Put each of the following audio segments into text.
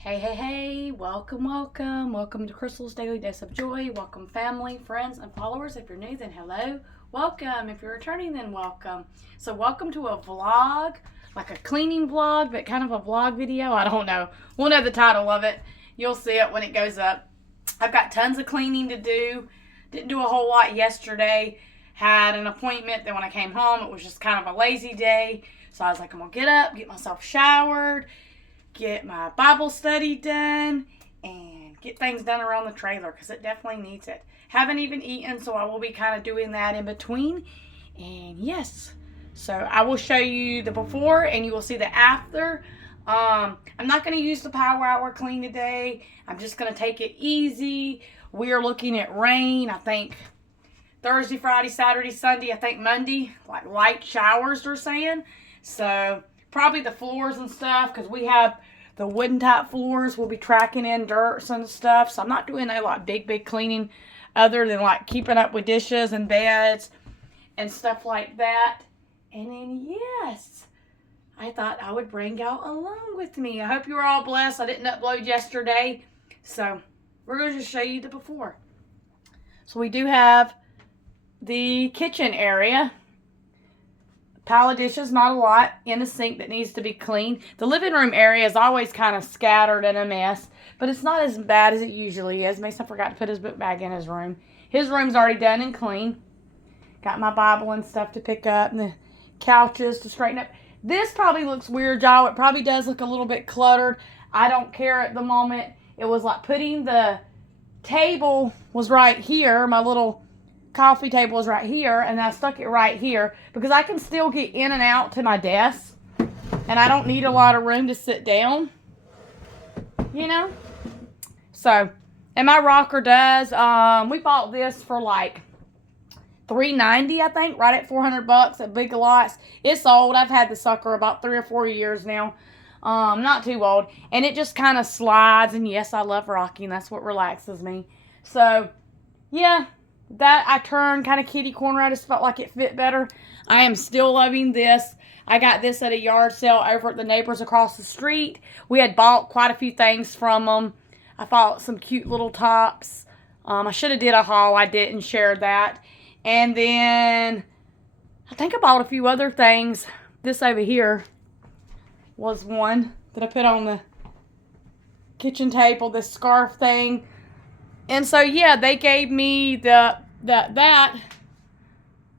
Hey, welcome to Crystal's Daily Dose of Joy. Welcome family, friends, and followers. If you're new, then hello. Welcome. If you're returning, then welcome. So welcome to a vlog, like a cleaning vlog, but kind of a vlog video. I don't know. We'll know the title of it. You'll see it when it goes up. I've got tons of cleaning to do. Didn't do a whole lot yesterday. Had an appointment. Then when I came home, it was just kind of a lazy day. So I was like, I'm going to get up, get myself showered, get my Bible study done, and get things done around the trailer because it definitely needs it. Haven't even eaten, so I will be kind of doing that in between. And yes, so I will show you the before and you will see the after. I'm not going to use the power hour clean today. I'm just going to take it easy. We are looking at rain, I think Thursday, Friday, Saturday, Sunday, I think Monday, like light showers they're saying. So probably the floors and stuff, because we have the wooden top floors. We'll be tracking in dirt and stuff. So I'm not doing a lot big cleaning other than like keeping up with dishes and beds and stuff like that. And then yes, I thought I would bring y'all along with me. I hope you were all blessed. I didn't upload yesterday. So we're going to just show you the before. So we do have the kitchen area. Pile of dishes, not a lot in the sink that needs to be cleaned. The living room area is always kind of scattered and a mess, but it's not as bad as it usually is. Mason forgot to put his book bag in his room. His room's already done and clean. Got my Bible and stuff to pick up and the couches to straighten up. This probably looks weird, y'all. It probably does look a little bit cluttered. I don't care at the moment. It was like putting the table was right here. My little coffee table is right here, and I stuck it right here because I can still get in and out to my desk, and I don't need a lot of room to sit down, you know. So, and my rocker does. We bought this for like $390, I think, right at $400 at Big Lots. It's old. I've had the sucker about 3 or 4 years now. Not too old, and it just kind of slides. And yes, I love rocking. That's what relaxes me. So, yeah. That I turned kind of kitty corner. I just felt like it fit better. I am still loving this. I got this at a yard sale over at the neighbors across the street. We had bought quite a few things from them. I bought some cute little tops. I should have did a haul. I didn't share that. And then I think I bought a few other things. This over here was one that I put on the kitchen table. This scarf thing. And so, yeah, they gave me that,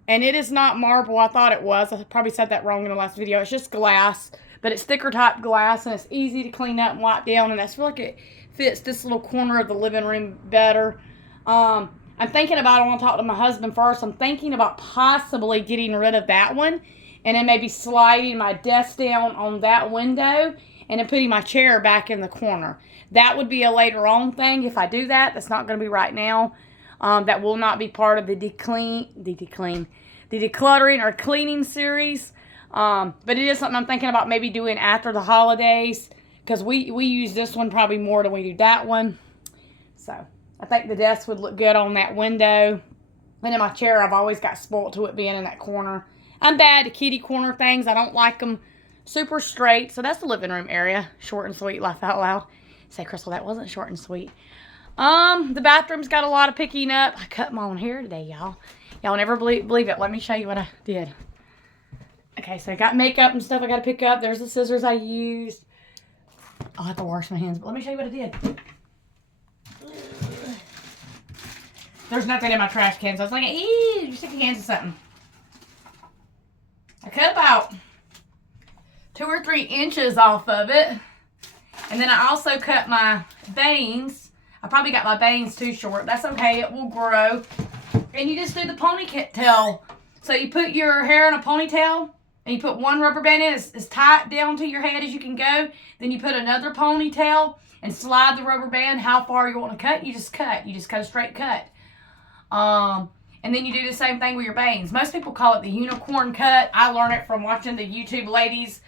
and it is not marble. I thought it was. I probably said that wrong in the last video. It's just glass, but it's thicker type glass, and it's easy to clean up and wipe down, and I feel like it fits this little corner of the living room better. I'm thinking about, I want to talk to my husband first. I'm thinking about possibly getting rid of that one, and then maybe sliding my desk down on that window, and then putting my chair back in the corner. That would be a later on thing if I do that. That's not going to be right now. That will not be part of the decluttering or cleaning series. But it is something I'm thinking about maybe doing after the holidays, because we use this one probably more than we do that one. So I think the desk would look good on that window. And in my chair, I've always got spoiled to it being in that corner. I'm bad at kitty corner things. I don't like them super straight. So that's the living room area. Short and sweet, laugh out loud. Say, Crystal, that wasn't short and sweet. The bathroom's got a lot of picking up. I cut my own hair today, y'all. Y'all never believe it. Let me show you what I did. Okay, so I got makeup and stuff I got to pick up. There's the scissors I used. I'll have to wash my hands, but let me show you what I did. There's nothing in my trash can, so I was like, eee, you stick your hands in something. I cut about 2 or 3 inches off of it. And then I also cut my bangs. I probably got my bangs too short. That's okay. It will grow. And you just do the ponytail. So you put your hair in a ponytail, and you put one rubber band in as tight down to your head as you can go. Then you put another ponytail and slide the rubber band how far you want to cut. You just cut. You just cut a straight cut. And then you do the same thing with your bangs. Most people call it the unicorn cut. I learned it from watching the YouTube ladies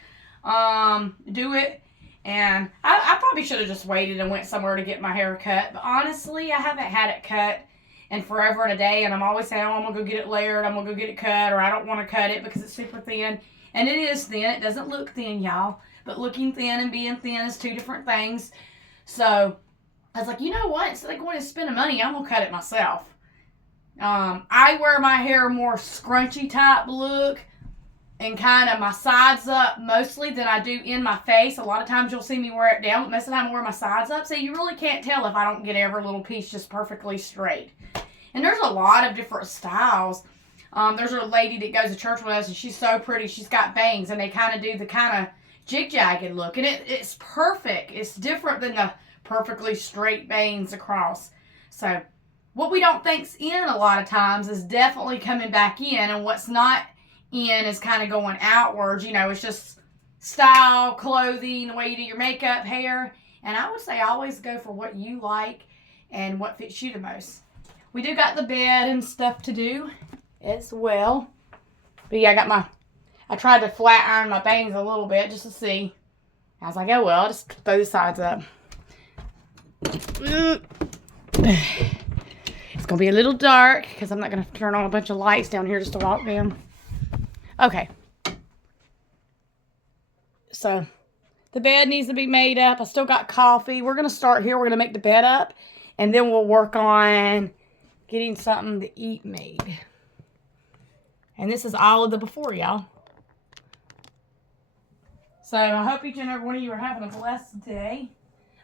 do it. And I probably should have just waited and went somewhere to get my hair cut. But honestly, I haven't had it cut in forever and a day. And I'm always saying, oh, I'm going to go get it layered. I'm going to go get it cut. Or I don't want to cut it because it's super thin. And it is thin. It doesn't look thin, y'all. But looking thin and being thin is 2 different things. So I was like, you know what? Instead of going and spending money, I'm going to cut it myself. I wear my hair more scrunchy type look and kind of my sides up mostly than I do in my face. A lot of times you'll see me wear it down, but most of the time I wear my sides up. So you really can't tell if I don't get every little piece just perfectly straight. And there's a lot of different styles. There's a lady that goes to church with us, and she's so pretty. She's got bangs, and they kind of do the kind of jig-jagged look. And it's perfect. It's different than the perfectly straight bangs across. So what we don't think's in a lot of times is definitely coming back in, and what's not in is kind of going outwards. You know, it's just style, clothing, the way you do your makeup, hair. And I would say always go for what you like and what fits you the most. We do got the bed and stuff to do as well. But yeah, I tried to flat iron my bangs a little bit just to see. I was like, oh well, I'll just throw the sides up. It's going to be a little dark because I'm not going to turn on a bunch of lights down here just to walk down. Okay. So, the bed needs to be made up. I still got coffee. We're going to start here. We're going to make the bed up. And then we'll work on getting something to eat made. And this is all of the before, y'all. So, I hope each and every one of you are having a blessed day.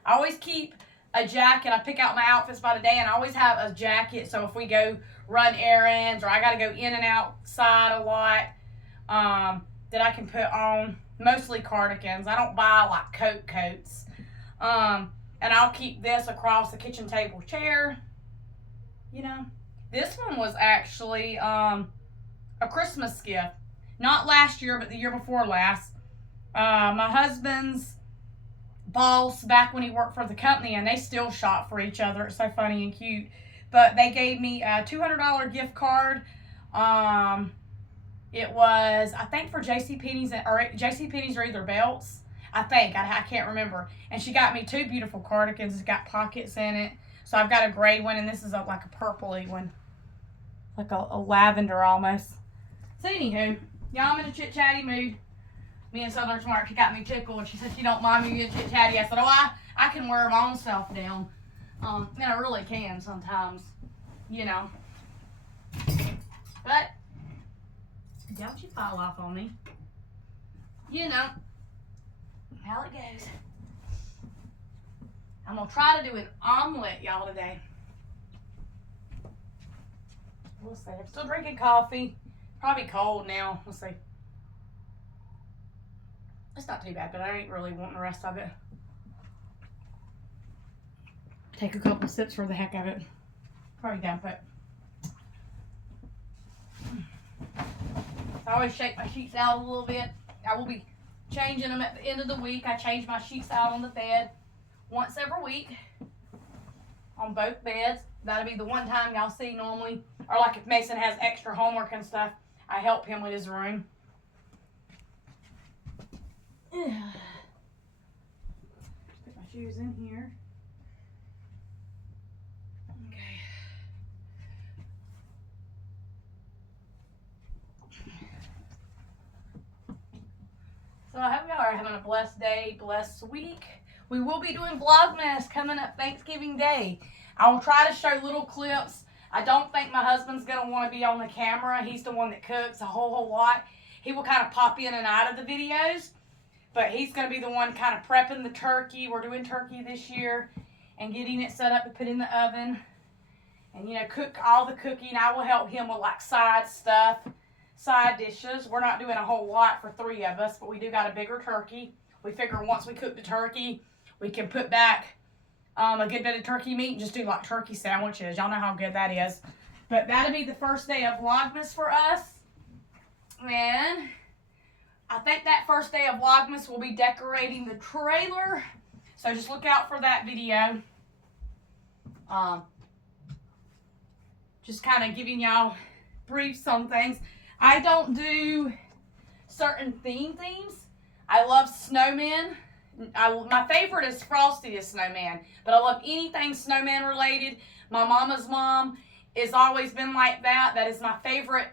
I always keep a jacket. I pick out my outfits by the day, and I always have a jacket. So, if we go run errands or I got to go in and outside a lot, that I can put on. Mostly cardigans. I don't buy like coats. And I'll keep this across the kitchen table chair. You know, this one was actually a Christmas gift. Not last year, but the year before last. My husband's boss, back when he worked for the company, and they still shop for each other. It's so funny and cute. But they gave me a $200 gift card. It was, I think, for JCPenney's, or JCPenney's or either Belts. I think. I can't remember. And she got me two beautiful cardigans. It's got pockets in it. So I've got a gray one, and this is like a purpley one. Like a lavender almost. So anywho, y'all, I'm in a chit-chatty mood. Me and Southern Smart, she got me tickled. She said she don't mind me being chit-chatty. I said, oh, I can wear my own self down. And I really can sometimes. You know. But don't you fall off on me. You know how it goes. I'm going to try to do an omelet, y'all, today. We'll see. I'm still drinking coffee. Probably cold now. Let's see. It's not too bad, but I ain't really wanting the rest of it. Take a couple sips for the heck of it. Probably dump it. I always shake my sheets out a little bit. I will be changing them at the end of the week. I change my sheets out on the bed once every week on both beds. That'll be the one time y'all see normally. Or like if Mason has extra homework and stuff, I help him with his room. Put my shoes in here. Okay. So I hope y'all are having a blessed day, blessed week. We will be doing Vlogmas coming up Thanksgiving Day. I will try to show little clips. I don't think my husband's going to want to be on the camera. He's the one that cooks a whole lot. He will kind of pop in and out of the videos. But he's going to be the one kind of prepping the turkey. We're doing turkey this year. And getting it set up to put in the oven. And, you know, cook all the cooking. I will help him with like side stuff. Side dishes. We're not doing a whole lot for 3 of us, but we do got a bigger turkey. We figure once we cook the turkey, we can put back a good bit of turkey meat and just do like turkey sandwiches. Y'all know how good that is. But that'll be the first day of Vlogmas for us. And I think that first day of Vlogmas we'll be decorating the trailer. So just look out for that video. Just kind of giving y'all briefs on things. I don't do certain themes. I love snowmen. My favorite is Frosty the Snowman. But I love anything snowman related. My mama's mom has always been like that. That is my favorite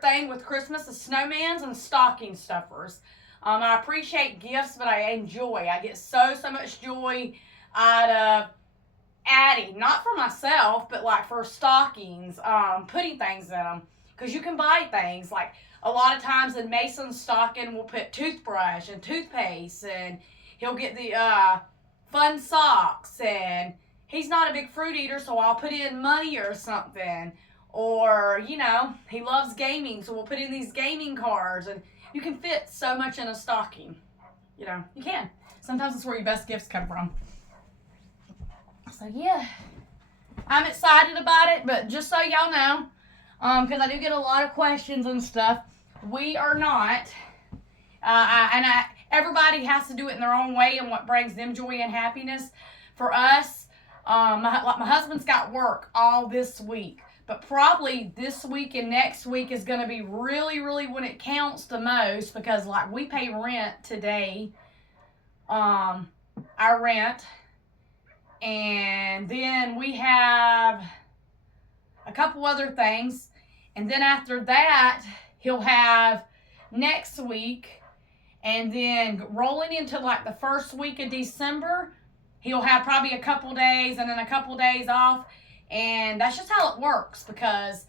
thing with Christmas is snowmans and stocking stuffers. I appreciate gifts, but I enjoy. I get so much joy out of adding, not for myself, but like for stockings, putting things in them. Because you can buy things like a lot of times in Mason's stocking, we'll put toothbrush and toothpaste, and he'll get the fun socks, and he's not a big fruit eater, so I'll put in money or something. Or, you know, he loves gaming, so we'll put in these gaming cards, and you can fit so much in a stocking. You know, you can. Sometimes it's where your best gifts come from. So, yeah, I'm excited about it, but just so y'all know, because I do get a lot of questions and stuff, we are not, everybody has to do it in their own way and what brings them joy and happiness. For us, my husband's got work all this week, but probably this week and next week is going to be really, really when it counts the most, because like we pay rent today, our rent, and then we have a couple other things, and then after that he'll have next week, and then rolling into like the first week of December he'll have probably a couple days and then a couple days off. And that's just how it works, because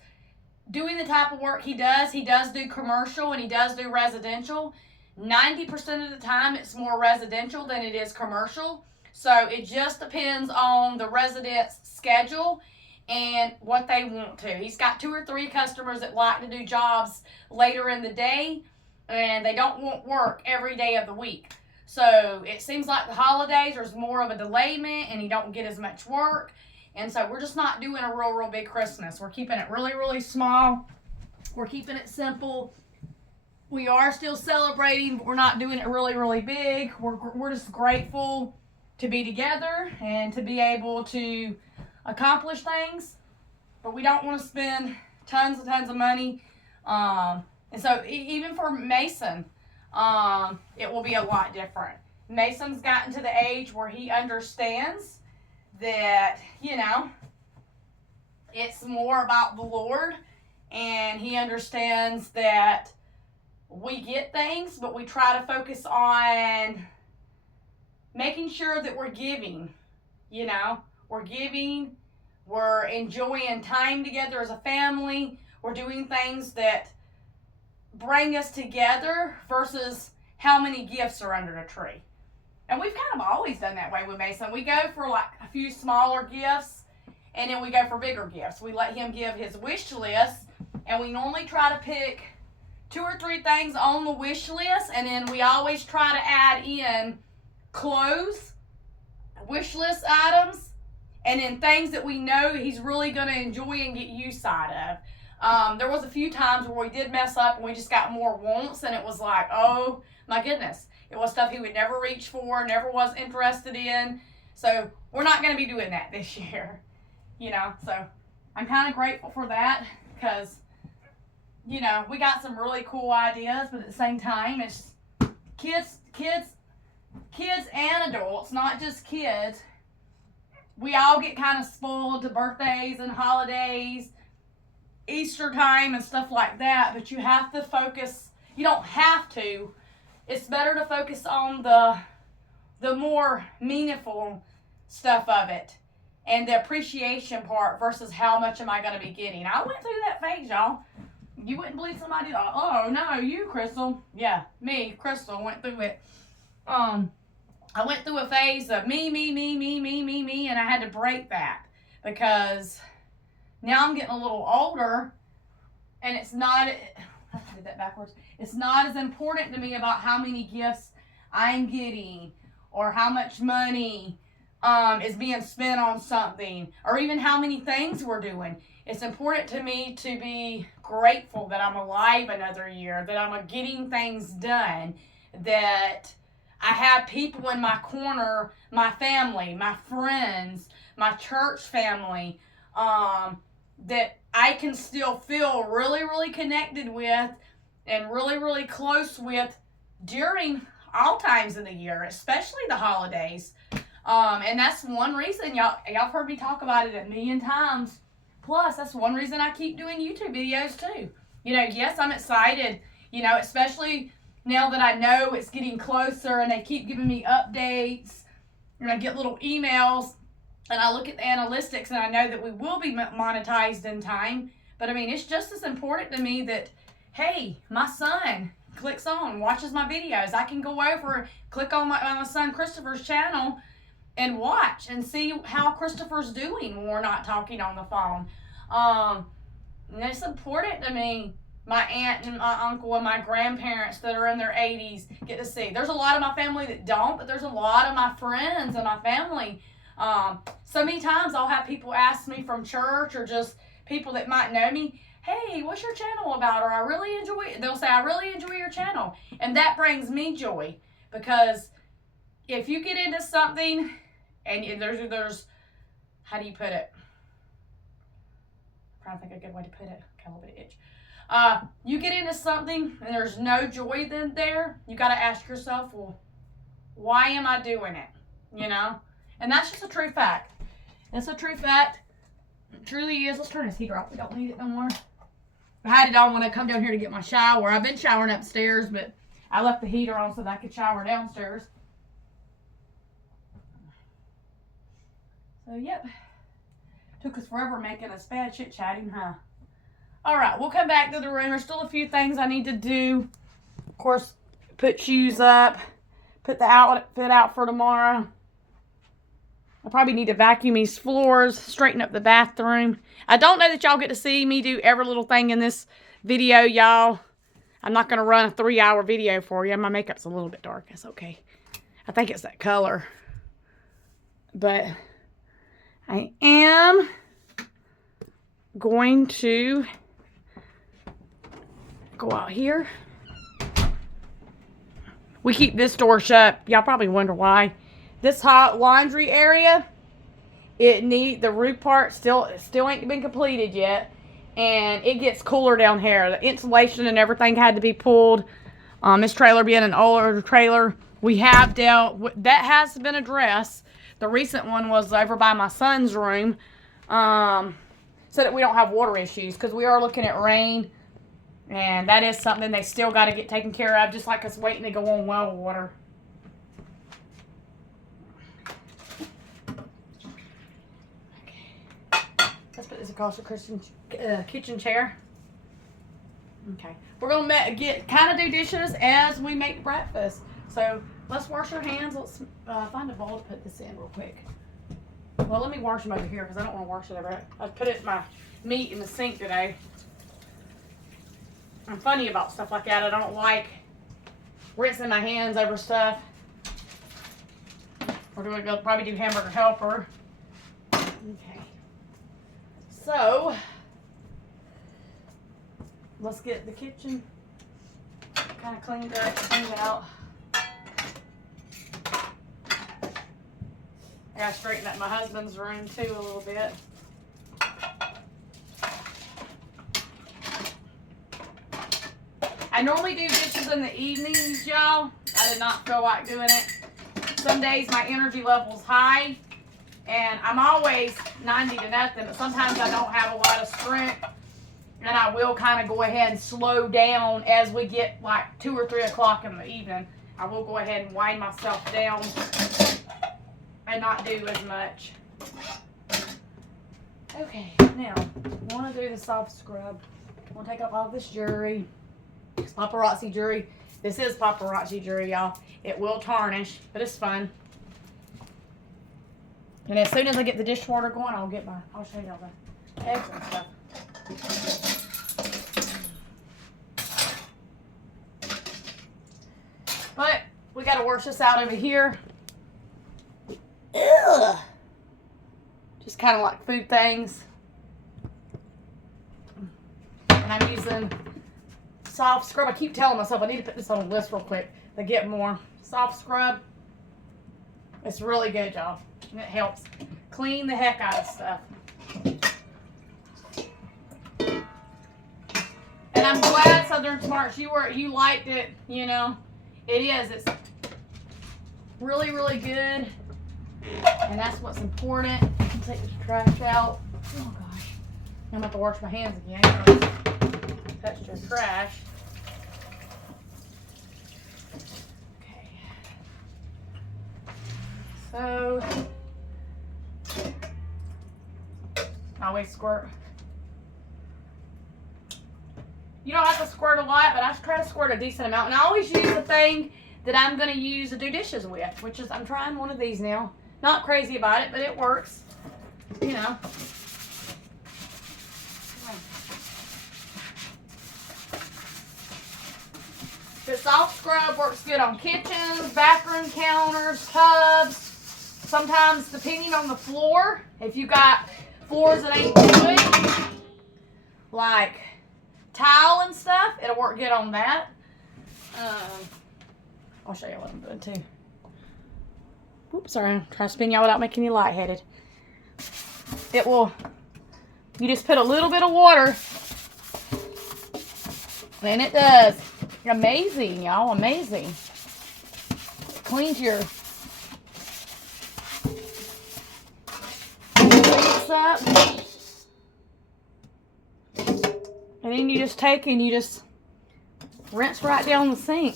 doing the type of work he does do commercial and he does do residential. 90% of the time it's more residential than it is commercial. So it just depends on the resident's schedule and what they want to. He's got 2 or 3 customers that like to do jobs later in the day, and they don't want work every day of the week. So it seems like the holidays there's more of a delayment and he don't get as much work. And so we're just not doing a real big Christmas. We're keeping it really, really small. We're keeping it simple. We are still celebrating, but we're not doing it really, really big. We're just grateful to be together and to be able to accomplish things. But we don't want to spend tons of money. And so even for Mason, it will be a lot different. Mason's gotten to the age where he understands that, you know, it's more about the Lord, and he understands that we get things, but we try to focus on making sure that we're giving, you know, we're giving, we're enjoying time together as a family, we're doing things that bring us together versus how many gifts are under the tree. And we've kind of always done that way with Mason. We go for like a few smaller gifts, and then we go for bigger gifts. We let him give his wish list, and we normally try to pick 2 or 3 things on the wish list, and then we always try to add in clothes, wish list items, and then things that we know he's really going to enjoy and get use out of. There was a few times where we did mess up and we just got more wants, and it was like, oh my goodness. It was stuff he would never reach for, never was interested in. So we're not going to be doing that this year, you know. So I'm kind of grateful for that, because, you know, we got some really cool ideas, but at the same time, it's kids and adults, not just kids. We all get kind of spoiled to birthdays and holidays, Easter time and stuff like that, but you have to focus. You don't have to. It's better to focus on the more meaningful stuff of it and the appreciation part versus how much am I going to be getting. I went through that phase, y'all. You wouldn't believe somebody thought, oh, no, you, Crystal. Yeah, me, Crystal, went through it. I went through a phase of me, and I had to break that, because now I'm getting a little older, and it's not, I did that backwards. It's not as important to me about how many gifts I'm getting or how much money is being spent on something, or even how many things we're doing. It's important to me to be grateful that I'm alive another year, that I'm getting things done, that I have people in my corner, my family, my friends, my church family, that I can still feel really, really connected with and really, really close with during all times of the year, especially the holidays. And that's one reason, y'all have heard me talk about it a million times. Plus, that's one reason I keep doing YouTube videos too. You know, yes, I'm excited, you know, especially now that I know it's getting closer and they keep giving me updates and I get little emails, and I look at the analytics, and I know that we will be monetized in time. But I mean, it's just as important to me that, hey, my son clicks on, watches my videos. I can go over, click on my son Christopher's channel and watch and see how Christopher's doing when we're not talking on the phone. And it's important to me. My aunt and my uncle and my grandparents that are in their 80s get to see. There's a lot of my family that don't, but there's a lot of my friends and my family. So many times I'll have people ask me from church or just people that might know me, hey, what's your channel about? Or I really enjoy it. They'll say, I really enjoy your channel. And that brings me joy, because if you get into something and there's how do you put it? I'm trying to think of a good way to put it. Got a little bit of itch. You get into something and there's no joy then there, you got to ask yourself, well, why am I doing it? You know? And that's just a true fact. It's a true fact. It truly is. Let's turn this heater off. We don't need it no more. I had it on when I come down here to get my shower. I've been showering upstairs, but I left the heater on so that I could shower downstairs. So, yep. Took us forever making us bad chit-chatting, huh? All right, we'll come back to the room. There's still a few things I need to do. Of course, put shoes up, put the outfit out for tomorrow. I probably need to vacuum these floors, straighten up the bathroom. I don't know that y'all get to see me do every little thing in this video, y'all. I'm not going to run a 3-hour video for you. My makeup's a little bit dark. That's okay. I think it's that color. But I am going to go out here. We keep this door shut. Y'all probably wonder why. This hot laundry area, the roof part still ain't been completed yet, and it gets cooler down here. The insulation and everything had to be pulled. This trailer being an older trailer, we have dealt with, that has been addressed. The recent one was over by my son's room, so that we don't have water issues, because we are looking at rain, and that is something they still got to get taken care of, just like us waiting to go on well water. Let's put this across the kitchen chair. Okay. We're going to kind of do dishes as we make breakfast. So let's wash our hands. Let's find a bowl to put this in real quick. Well, let me wash them over here because I don't want to wash it over there. I put my meat in the sink today. I'm funny about stuff like that. I don't like rinsing my hands over stuff. We're going to probably do hamburger helper. Okay. So, let's get the kitchen kind of cleaned up, cleaned out. I gotta straighten up my husband's room too a little bit. I normally do dishes in the evenings, y'all. I did not feel like doing it. Some days my energy level's high, and I'm always 90 to nothing, but sometimes I don't have a lot of strength, and I will kind of go ahead and slow down as we get like 2 or 3 o'clock in the evening. I will go ahead and wind myself down and not do as much. Okay, now, I want to do the soft scrub. I want to take off all this jewelry. It's paparazzi jewelry. This is paparazzi jewelry, y'all. It will tarnish, but it's fun. And as soon as I get the dishwater going, I'll show y'all the eggs and stuff. But we got to wash this out over here. Ugh. Just kind of like food things. And I'm using soft scrub. I keep telling myself I need to put this on a list real quick to get more. Soft scrub. It's really good, y'all. And it helps clean the heck out of stuff. And I'm glad, Southern Smarts, you liked it. You know, it is. It's really, really good. And that's what's important. Take this trash out. Oh gosh. I'm about to wash my hands again. Touched your trash. Okay. So, I always squirt. You don't have to squirt a lot, but I try to squirt a decent amount. And I always use the thing that I'm going to use to do dishes with, which is, I'm trying one of these now. Not crazy about it, but it works. You know. The soft scrub works good on kitchens, bathroom counters, tubs. Sometimes, depending on the floor, if you got floors that ain't good, like tile and stuff, it'll work good on that. I'll show you what I'm doing too. Oops, sorry, I'm trying to spin y'all without making you lightheaded. It will, you just put a little bit of water, and it does. Amazing, y'all, amazing. Cleans your sinks up. And then you just take and you just rinse right down the sink.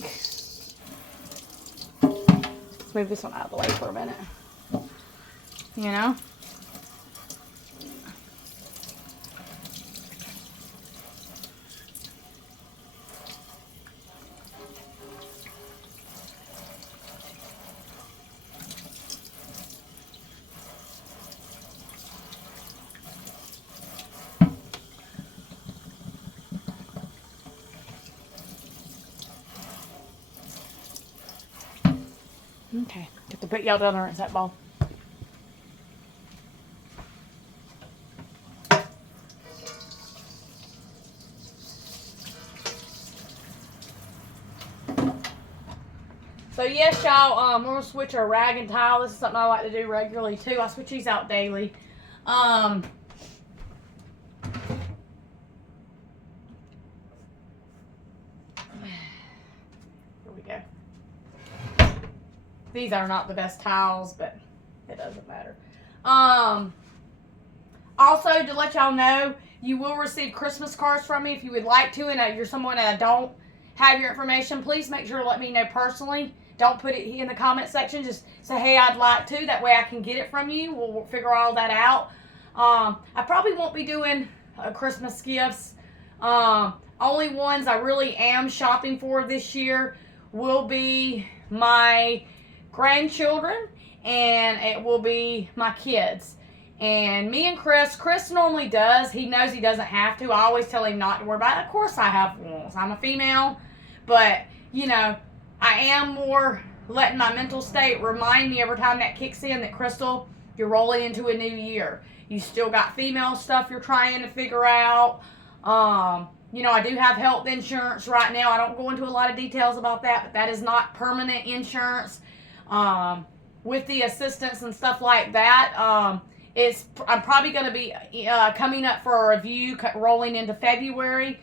Let's move this one out of the way for a minute. You know? Okay, get the big y'all down and rinse that bowl. So yes, y'all, we're gonna switch our rag and towel. This is something I like to do regularly too. I switch these out daily. Here we go. These are not the best towels, but it doesn't matter. Also, to let y'all know, you will receive Christmas cards from me if you would like to, and you're someone that I don't have your information, please make sure to let me know personally. Don't put it in the comment section. Just say, hey, I'd like to. That way I can get it from you. We'll figure all that out. I probably won't be doing Christmas gifts. Only ones I really am shopping for this year will be my grandchildren, and it will be my kids. And me and Chris normally does. He knows he doesn't have to. I always tell him not to worry about it. Of course I have wants. I'm a female. But, you know, I am more letting my mental state remind me every time that kicks in that, Crystal, you're rolling into a new year. You still got female stuff you're trying to figure out. You know, I do have health insurance right now. I don't go into a lot of details about that, but that is not permanent insurance. With the assistance and stuff like that, I'm probably going to be coming up for a review rolling into February.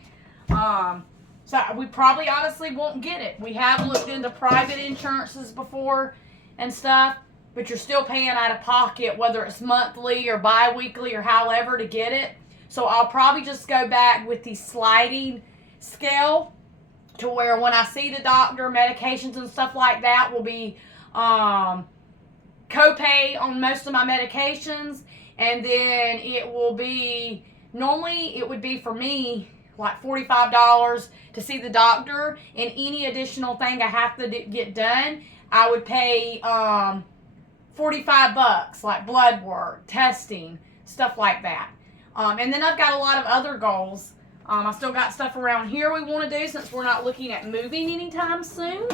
So we probably honestly won't get it. We have looked into private insurances before and stuff, but you're still paying out of pocket, whether it's monthly or bi-weekly or however to get it. So I'll probably just go back with the sliding scale to where when I see the doctor, medications and stuff like that will be copay on most of my medications, and then it will be, normally it would be for me like $45 to see the doctor, and any additional thing I have to get done, I would pay $45, like blood work, testing, stuff like that. And then I've got a lot of other goals. I still got stuff around here we want to do since we're not looking at moving anytime soon.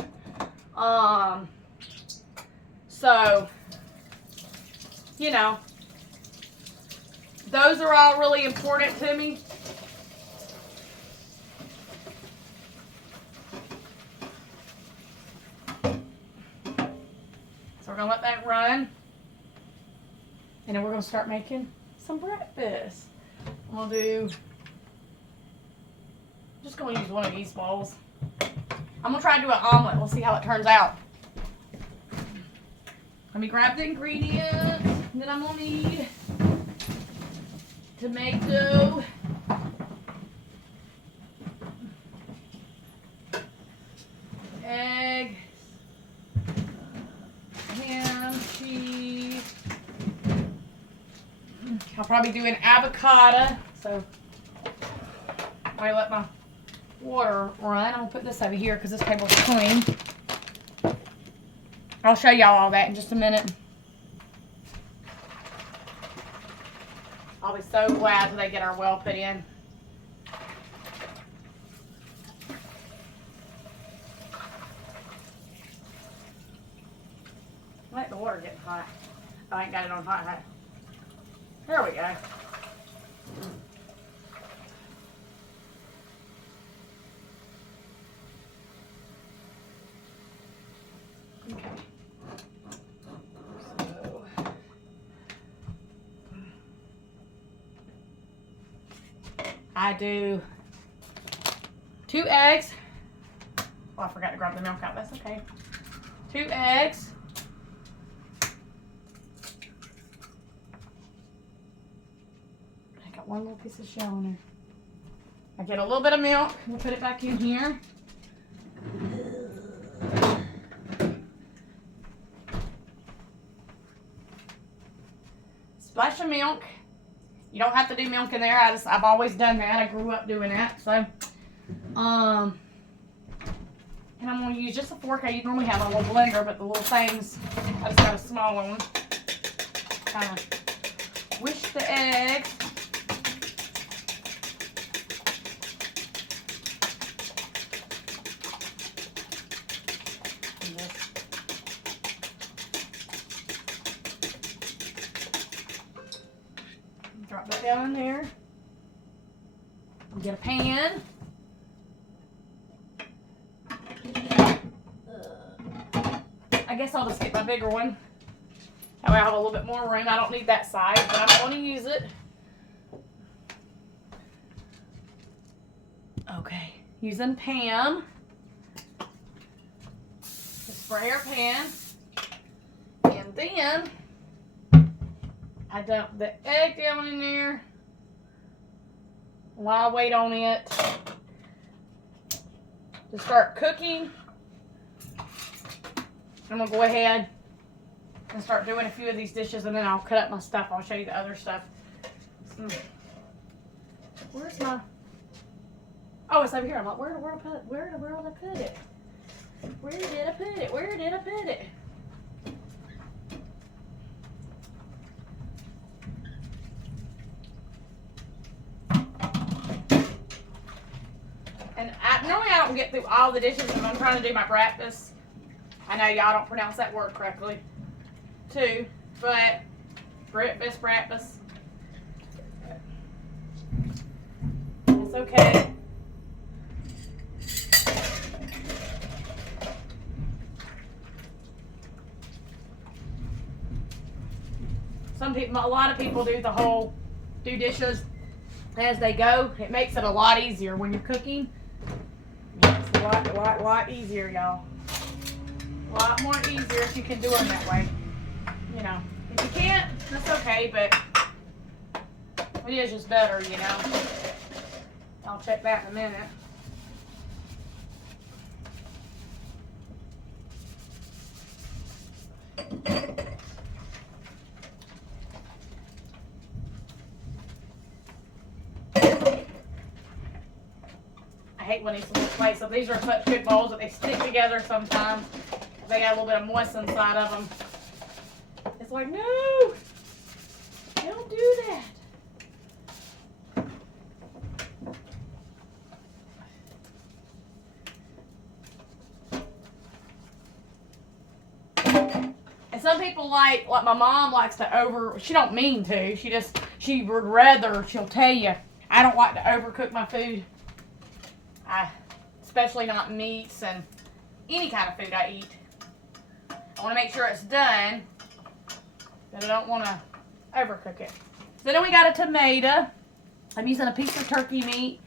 So, you know, those are all really important to me. So we're going to let that run. And then we're going to start making some breakfast. I'm going to do, just going to use one of these bowls. I'm going to try to do an omelet. We'll see how it turns out. Let me grab the ingredients that I'm going to need. Tomato. Egg. Ham, cheese. I'll probably do an avocado. So I let my water run. I'm gonna put this over here because this table's clean. I'll show y'all all that in just a minute. I'll be so glad when they get our well put in. Let the water get hot. Oh, I ain't got it on hot. There we go. Okay. So, I do 2 eggs. Oh, I forgot to grab the milk out. That's okay. 2 eggs. I got one little piece of shell in there. I get a little bit of milk. We'll put it back in here. Splash of milk. You don't have to do milk in there. I've always done that. I grew up doing that. So, and I'm going to use just a fork. I normally have a little blender, but the little things, I just got a smaller one. Kind of whisk the egg. Drop that down in there. Get a pan. I guess I'll just get my bigger one. That way I have a little bit more room. I don't need that size, but I'm going to use it. Okay, using Pam. The sprayer pan. And then I dump the egg down in there while I wait on it to start cooking. I'm going to go ahead and start doing a few of these dishes, and then I'll cut up my stuff. I'll show you the other stuff. Where's my... Oh, it's over here. I'm like, where did I put it? Where did I put it? Where did I put it? Where did I put it? And normally I don't get through all the dishes when I'm trying to do my breakfast. I know y'all don't pronounce that word correctly, too, but breakfast. It's okay. A lot of people do dishes as they go. It makes it a lot easier when you're cooking. It's a lot easier, y'all. A lot more easier if you can do them that way. You know, if you can't, that's okay, but it is just better, you know. I'll check that in a minute. I hate when these little plates, so these are such good bowls that they stick together sometimes. They got a little bit of moist inside of them. It's like, no, don't do that. And some people like my mom likes to she don't mean to, she would rather, she'll tell you, I don't like to overcook my food. Especially not meats and any kind of food I eat. I want to make sure it's done, but I don't want to overcook it. So then we got a tomato. I'm using a piece of turkey meat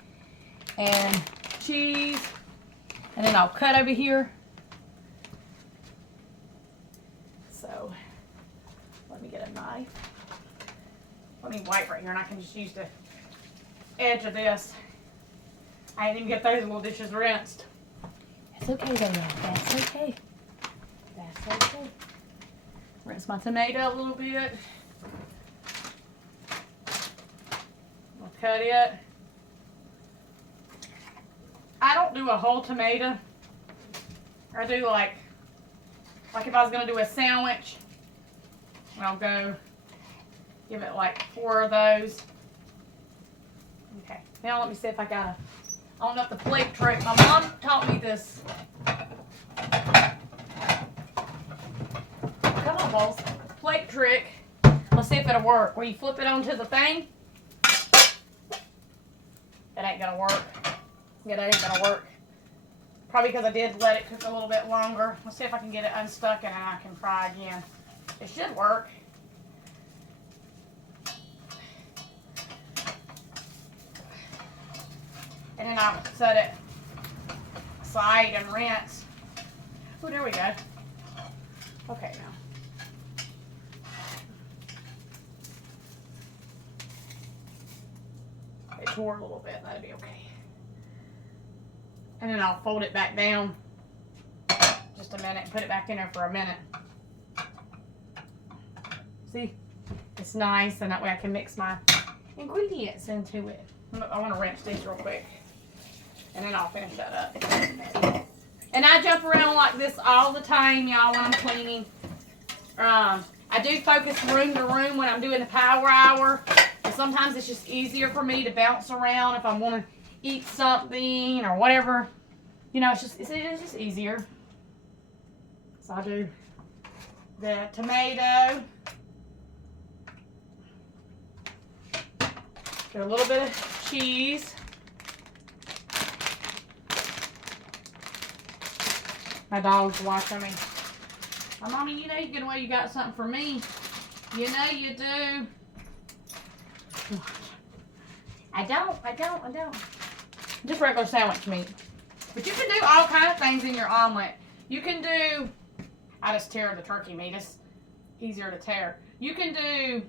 and cheese, and then I'll cut over here. So let me get a knife. Let me wipe right here, and I can just use the edge of this. I didn't even get those little dishes rinsed. That's okay though, y'all. That's okay. That's okay. Rinse my tomato a little bit. cut it. I don't do a whole tomato. I do like if I was going to do a sandwich, I'll go give it like 4 of those. Okay, now let me see if I got I don't know if the plate trick. My mom taught me this. Come on, balls. Plate trick. Let's see if it'll work. Where you flip it onto the thing. It ain't gonna work. Yeah, that ain't gonna work. Probably because I did let it cook a little bit longer. Let's see if I can get it unstuck and then I can try again. It should work. And then I'll set it aside and rinse. Oh, there we go. Okay, now. It tore a little bit. That'll be okay. And then I'll fold it back down just a minute and put it back in there for a minute. See? It's nice, and that way I can mix my ingredients into it. I want to rinse these real quick. And then I'll finish that up. And I jump around like this all the time, y'all, when I'm cleaning. I do focus room to room when I'm doing the power hour. And sometimes it's just easier for me to bounce around if I want to eat something or whatever. You know, it's just easier. So I'll do the tomato. Get a little bit of cheese. My dog's watching me. Oh, Mommy, you know you get away. You got something for me. You know you do. I don't. Just regular sandwich meat. But you can do all kinds of things in your omelet. You can do, I just tear the turkey meat. It's easier to tear. You can do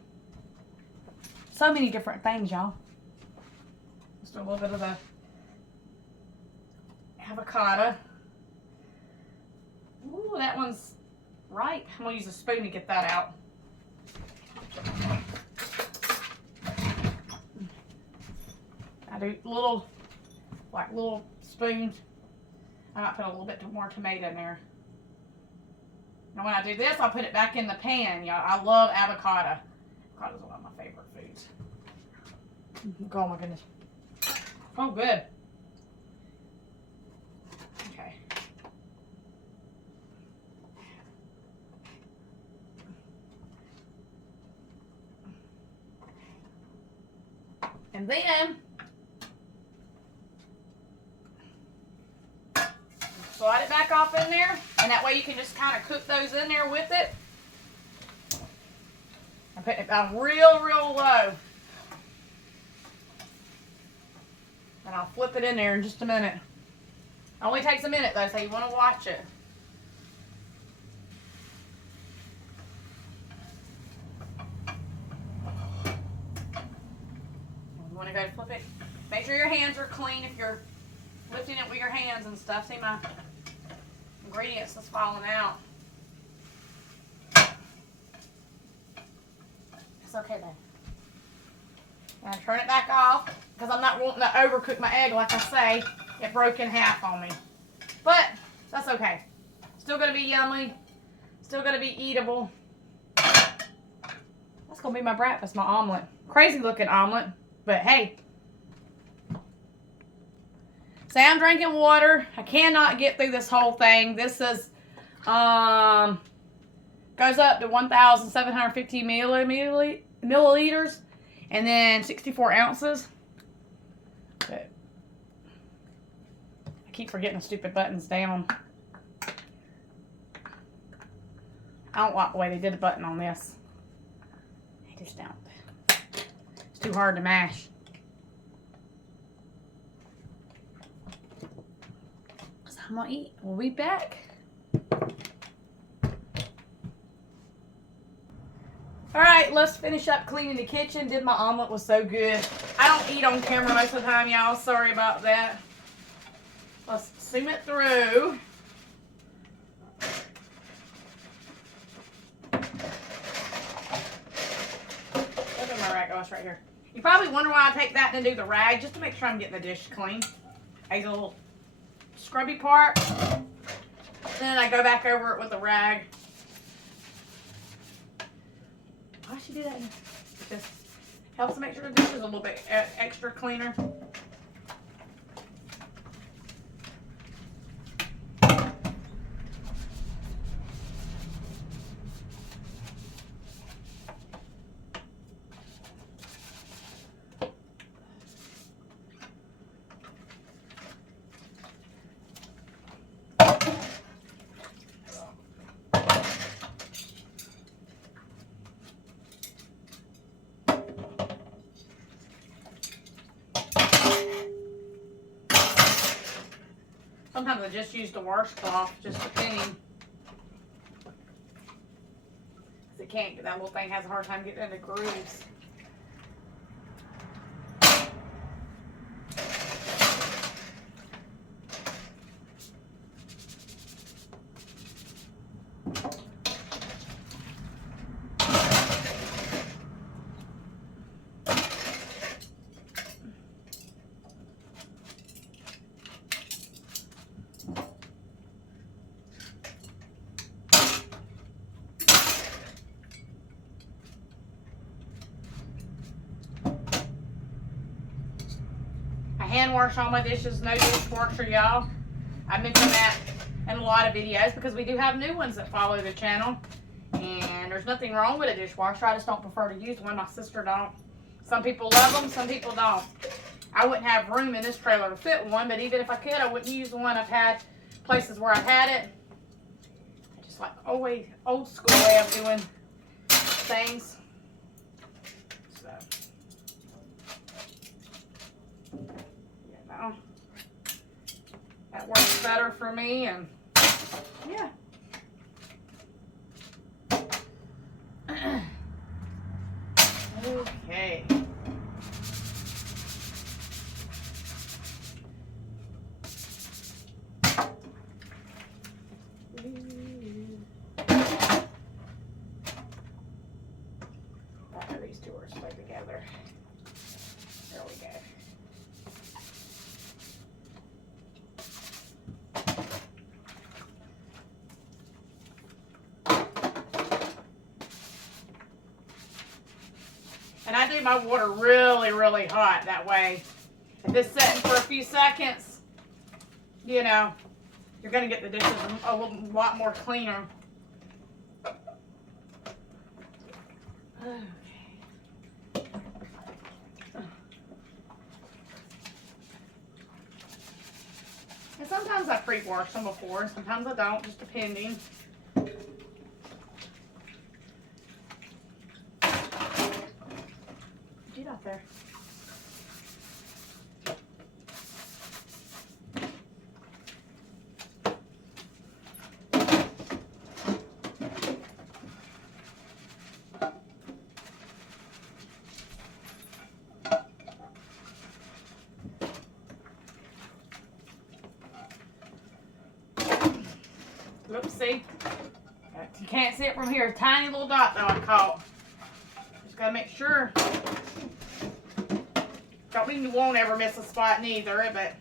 so many different things, y'all. Just a little bit of the avocado. Ooh, that one's right. I'm going to use a spoon to get that out. I do little spoons. I might put a little bit more tomato in there. And when I do this, I'll put it back in the pan, y'all. I love avocado. Avocado is one of my favorite foods. Oh my goodness. Oh, good. Okay. And then slide it back off in there, and that way you can just kind of cook those in there with it. I'm putting it down real low. And I'll flip it in there in just a minute. It only takes a minute though, so you want to watch it. You want to go flip it. Make sure your hands are clean if you're lifting it with your hands and stuff. See my ingredients that's falling out. It's okay though. And turn it back off because I'm not wanting to overcook my egg like I say. It broke in half on me. But that's okay. Still going to be yummy. Still going to be eatable. That's going to be my breakfast, my omelet. Crazy looking omelet. But hey. Say I'm drinking water. I cannot get through this whole thing. This is, goes up to 1,750 milliliters. And then 64 ounces. But I keep forgetting the stupid buttons down. I don't like the way they did the button on this. I just don't. It's too hard to mash. So I'm gonna eat. We'll be back. Alright, let's finish up cleaning the kitchen. Did my omelet, was so good. I don't eat on camera most of the time, y'all. Sorry about that. Let's zoom it through. Look at my rag. Oh, it's right here. You probably wonder why I take that and do the rag, just to make sure I'm getting the dish clean. A little scrubby part. Then I go back over it with a rag. Why should you do that? It just helps make sure the dish is a little bit extra cleaner. Sometimes I just use the washcloth, just depending. Because it can't, that little thing has a hard time getting into grooves. Hand wash all my dishes, no dishwasher, y'all. I mention that in a lot of videos because we do have new ones that follow the channel. And there's nothing wrong with a dishwasher. I just don't prefer to use one. My sister don't. Some people love them, some people don't. I wouldn't have room in this trailer to fit one, but even if I could, I wouldn't use the one. I've had places where I've had it. I just like always old school way of doing things. So. That works better for me, and yeah. Okay. These two are stuck together. There we go. And I do my water really, really hot. That way, if it's setting for a few seconds, you know, you're going to get the dishes a lot more cleaner. Okay. And sometimes I pre-wash them before, and sometimes I don't, just depending. Get out there. Oops, see? You can't see it from here. Tiny little dot though I caught. Just gotta make sure. Don't mean you won't ever miss a spot neither, but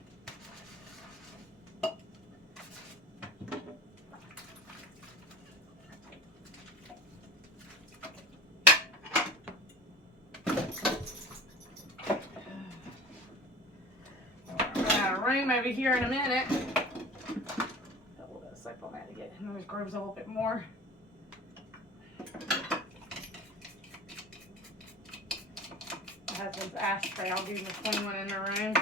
run out of room over here in a minute. Put a little bit of soap on that to get those grooves a little bit more. My husband's ashtray, I'll give him a clean one in the room.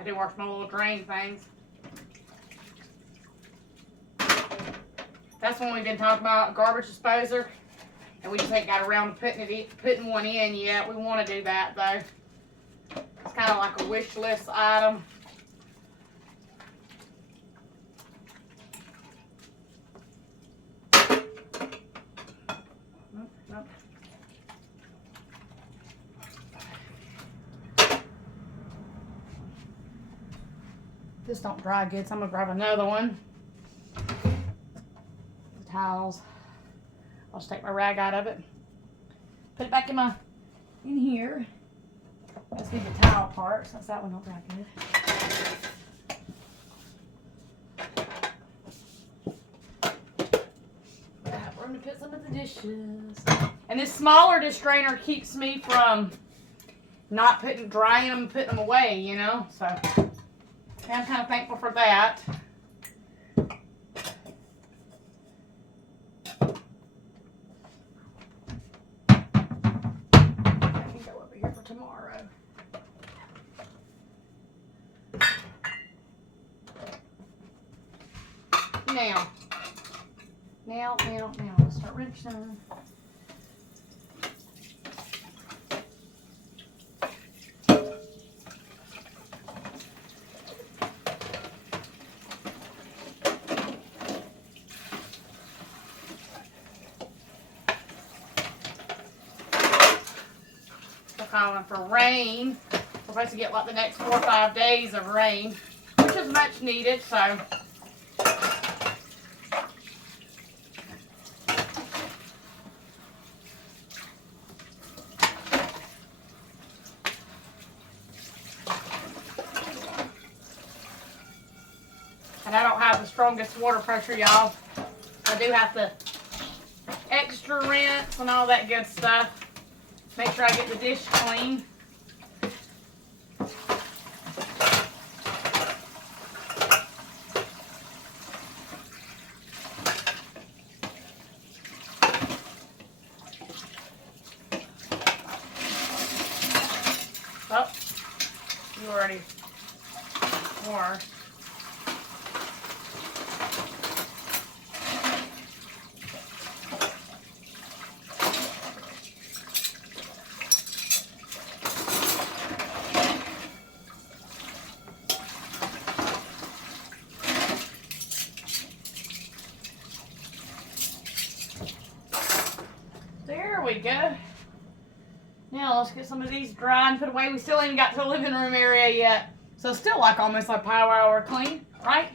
I do wash my little drain things. That's when we've been talking about garbage disposer, and we just ain't got around to putting one in yet. We want to do that though. It's kind of like a wish list item. Nope. This don't dry good, so I'm gonna grab another one. The towels. I'll just take my rag out of it. Put it back in here. Let's leave the towel part since that one don't dry good. I have room to put some of the dishes. And this smaller dish strainer keeps me from not drying them and putting them away, you know. So I'm kind of thankful for that. Tomorrow. Now, let's start rinsing. Calling for rain. We're supposed to get like the next 4 or 5 days of rain, which is much needed, so. And I don't have the strongest water pressure, y'all. I do have to extra rinse and all that good stuff. Make sure I get the dish clean. Oh, you already were. There we go. Now let's get some of these dry and put away. We still ain't got to the living room area yet. So still like almost like power hour clean, right?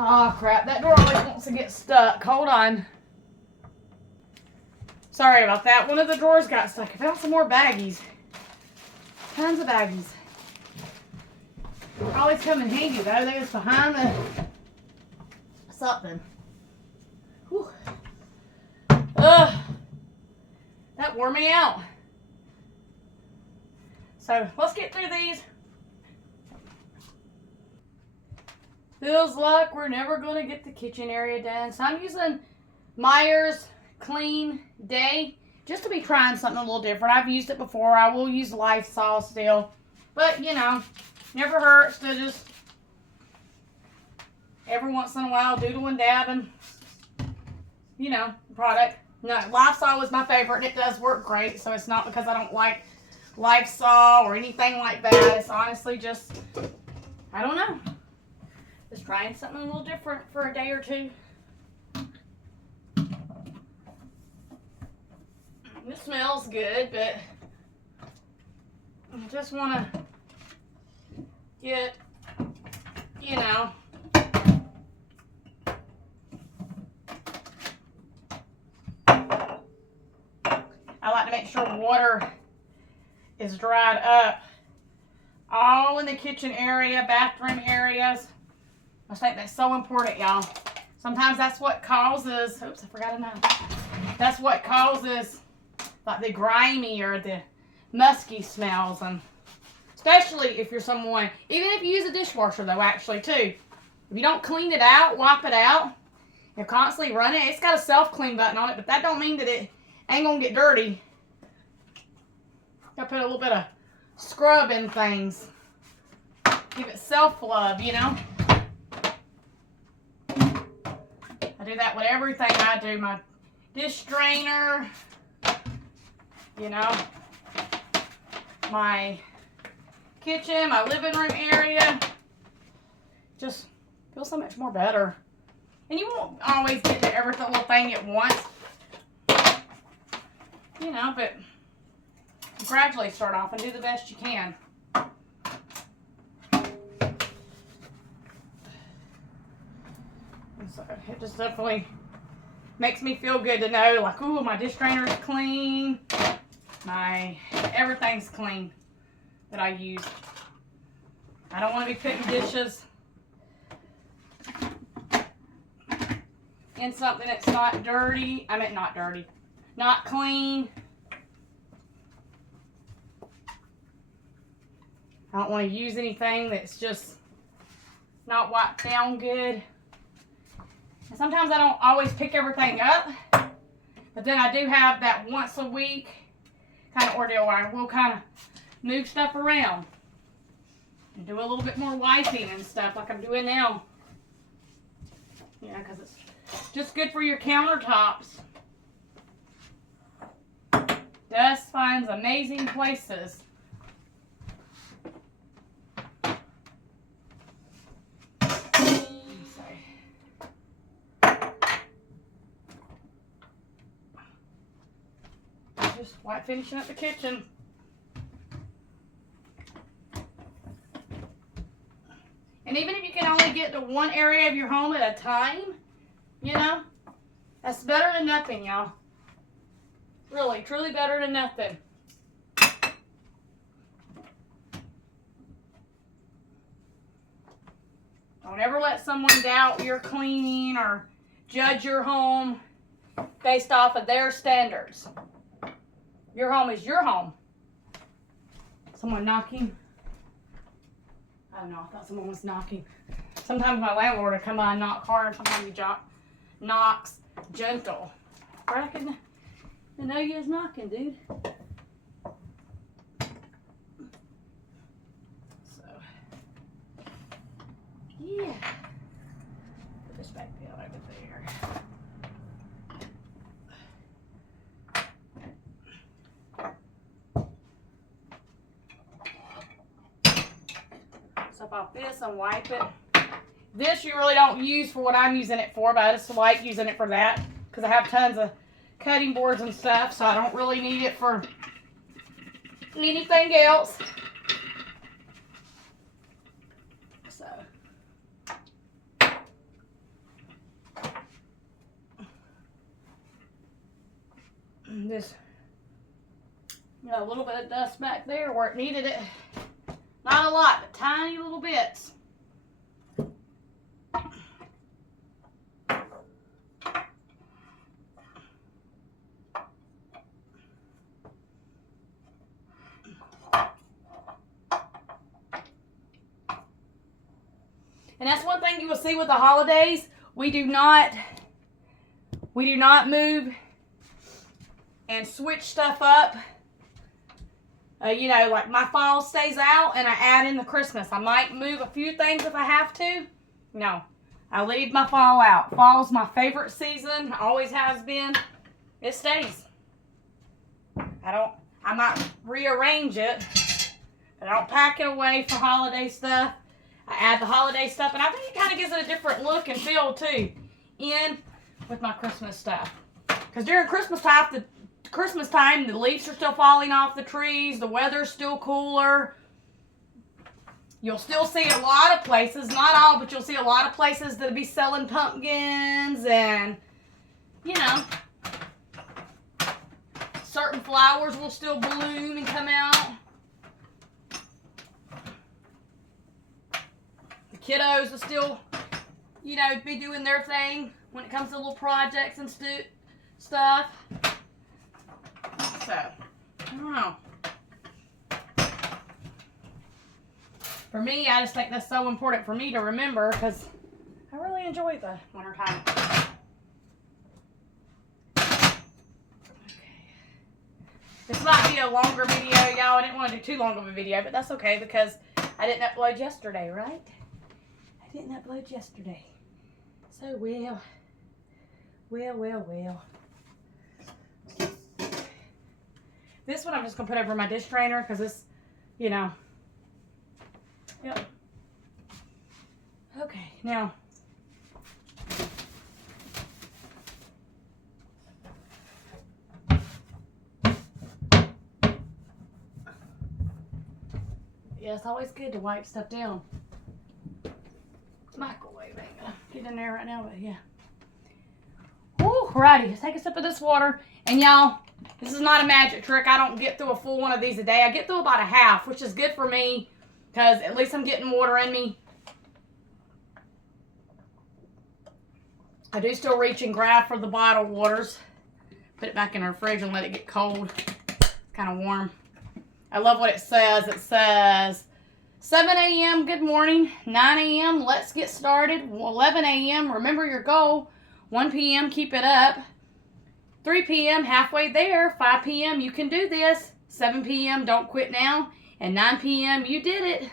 Oh crap, that door always wants to get stuck. Hold on. Sorry about that. One of the drawers got stuck. I found some more baggies. Tons of baggies. Always come in handy though. They was behind the something. Whew. Ugh. That wore me out. So let's get through these. Feels like we're never going to get the kitchen area done. So I'm using Meyer's Clean Day just to be trying something a little different. I've used it before. I will use Lysol still. But, you know, never hurts to just every once in a while doodle and dab and, you know, product. No, Lysol is my favorite and it does work great. So it's not because I don't like Lysol or anything like that. It's honestly just, I don't know. Just trying something a little different for a day or two. This smells good, but I just want to get, you know, I like to make sure water is dried up all in the kitchen area, bathroom areas. I think that's so important, y'all. Sometimes that's what causes, oops, I forgot a knife. That's what causes like the grimy or the musky smells, and especially if you're someone, even if you use a dishwasher though, actually too. If you don't clean it out, wipe it out, you're constantly running, it's got a self-clean button on it, but that don't mean that it ain't gonna get dirty. Gotta put a little bit of scrub in things. Give it self-love, you know? I do that with everything I do. My dish drainer, you know, my kitchen, my living room area. Just feels so much more better. And you won't always get to every little thing at once, you know, but gradually start off and do the best you can. And so it just definitely makes me feel good to know, like, ooh, my dish drainer is clean. Everything's clean that I use. I don't want to be putting dishes in something that's not dirty. I meant not dirty. Not clean. I don't want to use anything that's just not wiped down good. And sometimes I don't always pick everything up, but then I do have that once a week kind of ordeal where I will kind of move stuff around and do a little bit more wiping and stuff like I'm doing now. Yeah, because it's just good for your countertops. Dust finds amazing places. Just finishing up the kitchen. And even if you can only get to one area of your home at a time, you know, that's better than nothing, y'all. Really, truly better than nothing. Don't ever let someone doubt your cleaning or judge your home based off of their standards. Your home is your home. Someone knocking? Oh no, I thought someone was knocking. Sometimes my landlord will come by and knock hard. Sometimes he knocks gentle. I reckon I know you was knocking, dude. So, yeah. Put this back down over there. Stuff off this and wipe it. This you really don't use for what I'm using it for, but I just like using it for that because I have tons of cutting boards and stuff, so I don't really need it for anything else. So just a little bit of dust back there where it needed it. Not a lot, but tiny little bits. And that's one thing you will see with the holidays. We do not move and switch stuff up. You know, like my fall stays out and I add in the Christmas. I might move a few things if I have to. No, I leave my fall out. Fall's my favorite season. Always has been. It stays. I might rearrange it, but I don't pack it away for holiday stuff. I add the holiday stuff, and I think it kind of gives it a different look and feel too, in with my Christmas stuff. Because during Christmas time, the leaves are still falling off the trees, the weather's still cooler. You'll still see a lot of places, not all, but you'll see a lot of places that'll be selling pumpkins and, you know, certain flowers will still bloom and come out. The kiddos will still, you know, be doing their thing when it comes to little projects and stuff. So, I don't know. For me, I just think that's so important for me to remember because I really enjoy the wintertime. Okay. This might be a longer video, y'all. I didn't want to do too long of a video, but that's okay because I didn't upload yesterday, right? I didn't upload yesterday. So, well. This one I'm just going to put over my dish drainer because it's, you know. Yep. Okay, now. Yeah, it's always good to wipe stuff down. Microwave ain't gonna get in there right now, but yeah. Woo, righty, let's take a sip of this water. And y'all, this is not a magic trick. I don't get through a full one of these a day. I get through about a half, which is good for me because at least I'm getting water in me. I do still reach and grab for the bottled waters. Put it back in our fridge and let it get cold. It's kind of warm. I love what it says. It says 7 a.m. good morning, 9 a.m. let's get started, 11 a.m. remember your goal, 1 p.m. keep it up, 3 p.m. halfway there, 5 p.m. you can do this, 7 p.m. don't quit now, and 9 p.m. you did it.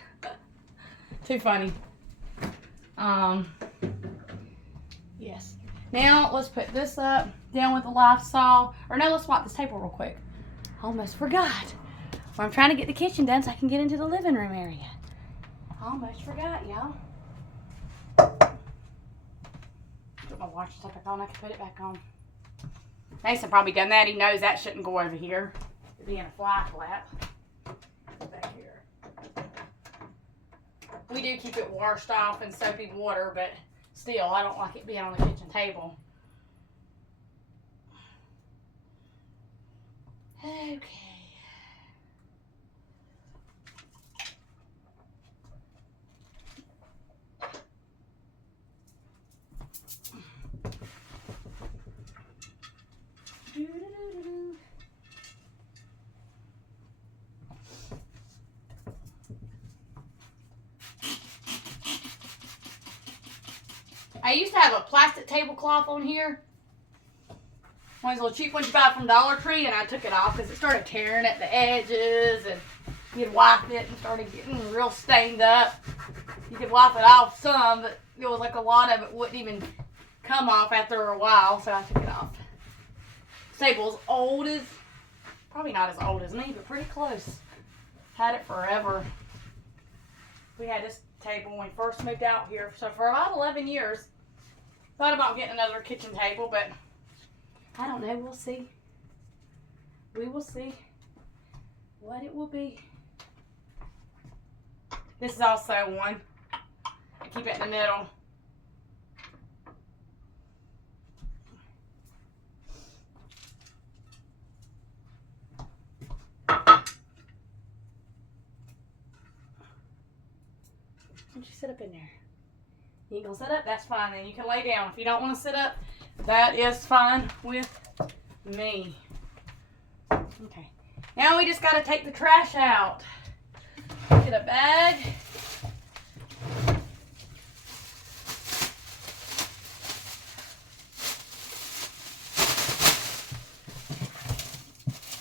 Too funny. Yes. Now let's put this up, down with the Lysol, or no, let's wipe this table real quick. Almost forgot. Well, I'm trying to get the kitchen done so I can get into the living room area. Almost forgot, y'all. Put my wash stuff back on. I can put it back on. Mason probably done that. He knows that shouldn't go over here. It'd be in a fly flap. Back here. We do keep it washed off in soapy water, but still, I don't like it being on the kitchen table. Okay. I used to have a plastic tablecloth on here. One of those little cheap ones you buy from Dollar Tree, and I took it off because it started tearing at the edges, and you'd wipe it and started getting real stained up. You could wipe it off some, but it was like a lot of it wouldn't even come off after a while, so I took it off. This table's old as, probably not as old as me, but pretty close. Had it forever. We had this table when we first moved out here, so for about 11 years. Thought about getting another kitchen table, but I don't know. We'll see. We will see what it will be. This is also one. I keep it in the middle. Why don't you sit up in there? You ain't gonna sit up? That's fine. Then you can lay down. If you don't want to sit up, that is fine with me. Okay. Now we just got to take the trash out. Get a bag.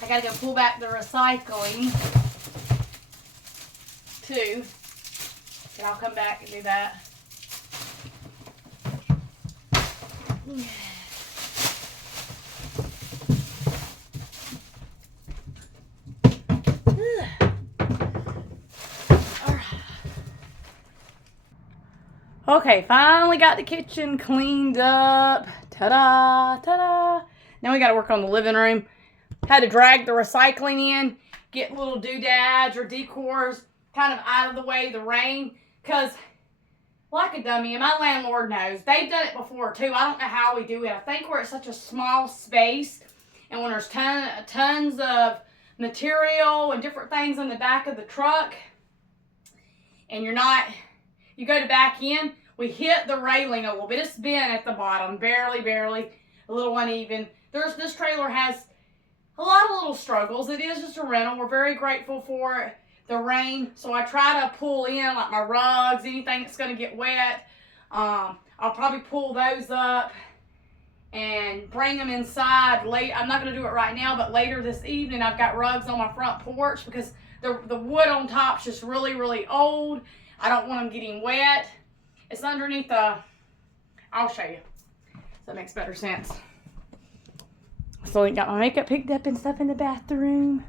I got to go pull back the recycling too. And I'll come back and do that. Yeah. Okay, finally got the kitchen cleaned up. Ta-da, ta-da. Now we got to work on the living room. Had to drag the recycling in, get little doodads or decors kind of out of the way, the rain, because like a dummy, and my landlord knows, they've done it before too. I don't know how we do it. I think we're at such a small space, and when there's tons of material and different things in the back of the truck, and you go to back in, we hit the railing a little bit. It's bent at the bottom, barely, a little uneven. This trailer has a lot of little struggles. It is just a rental. We're very grateful for the rain. So I try to pull in like my rugs, anything that's going to get wet. I'll probably pull those up and bring them inside late. I'm not going to do it right now, but later this evening I've got rugs on my front porch because the wood on top is just really old. I don't want them getting wet. It's underneath I'll show you. So that makes better sense. So I got my makeup picked up and stuff in the bathroom.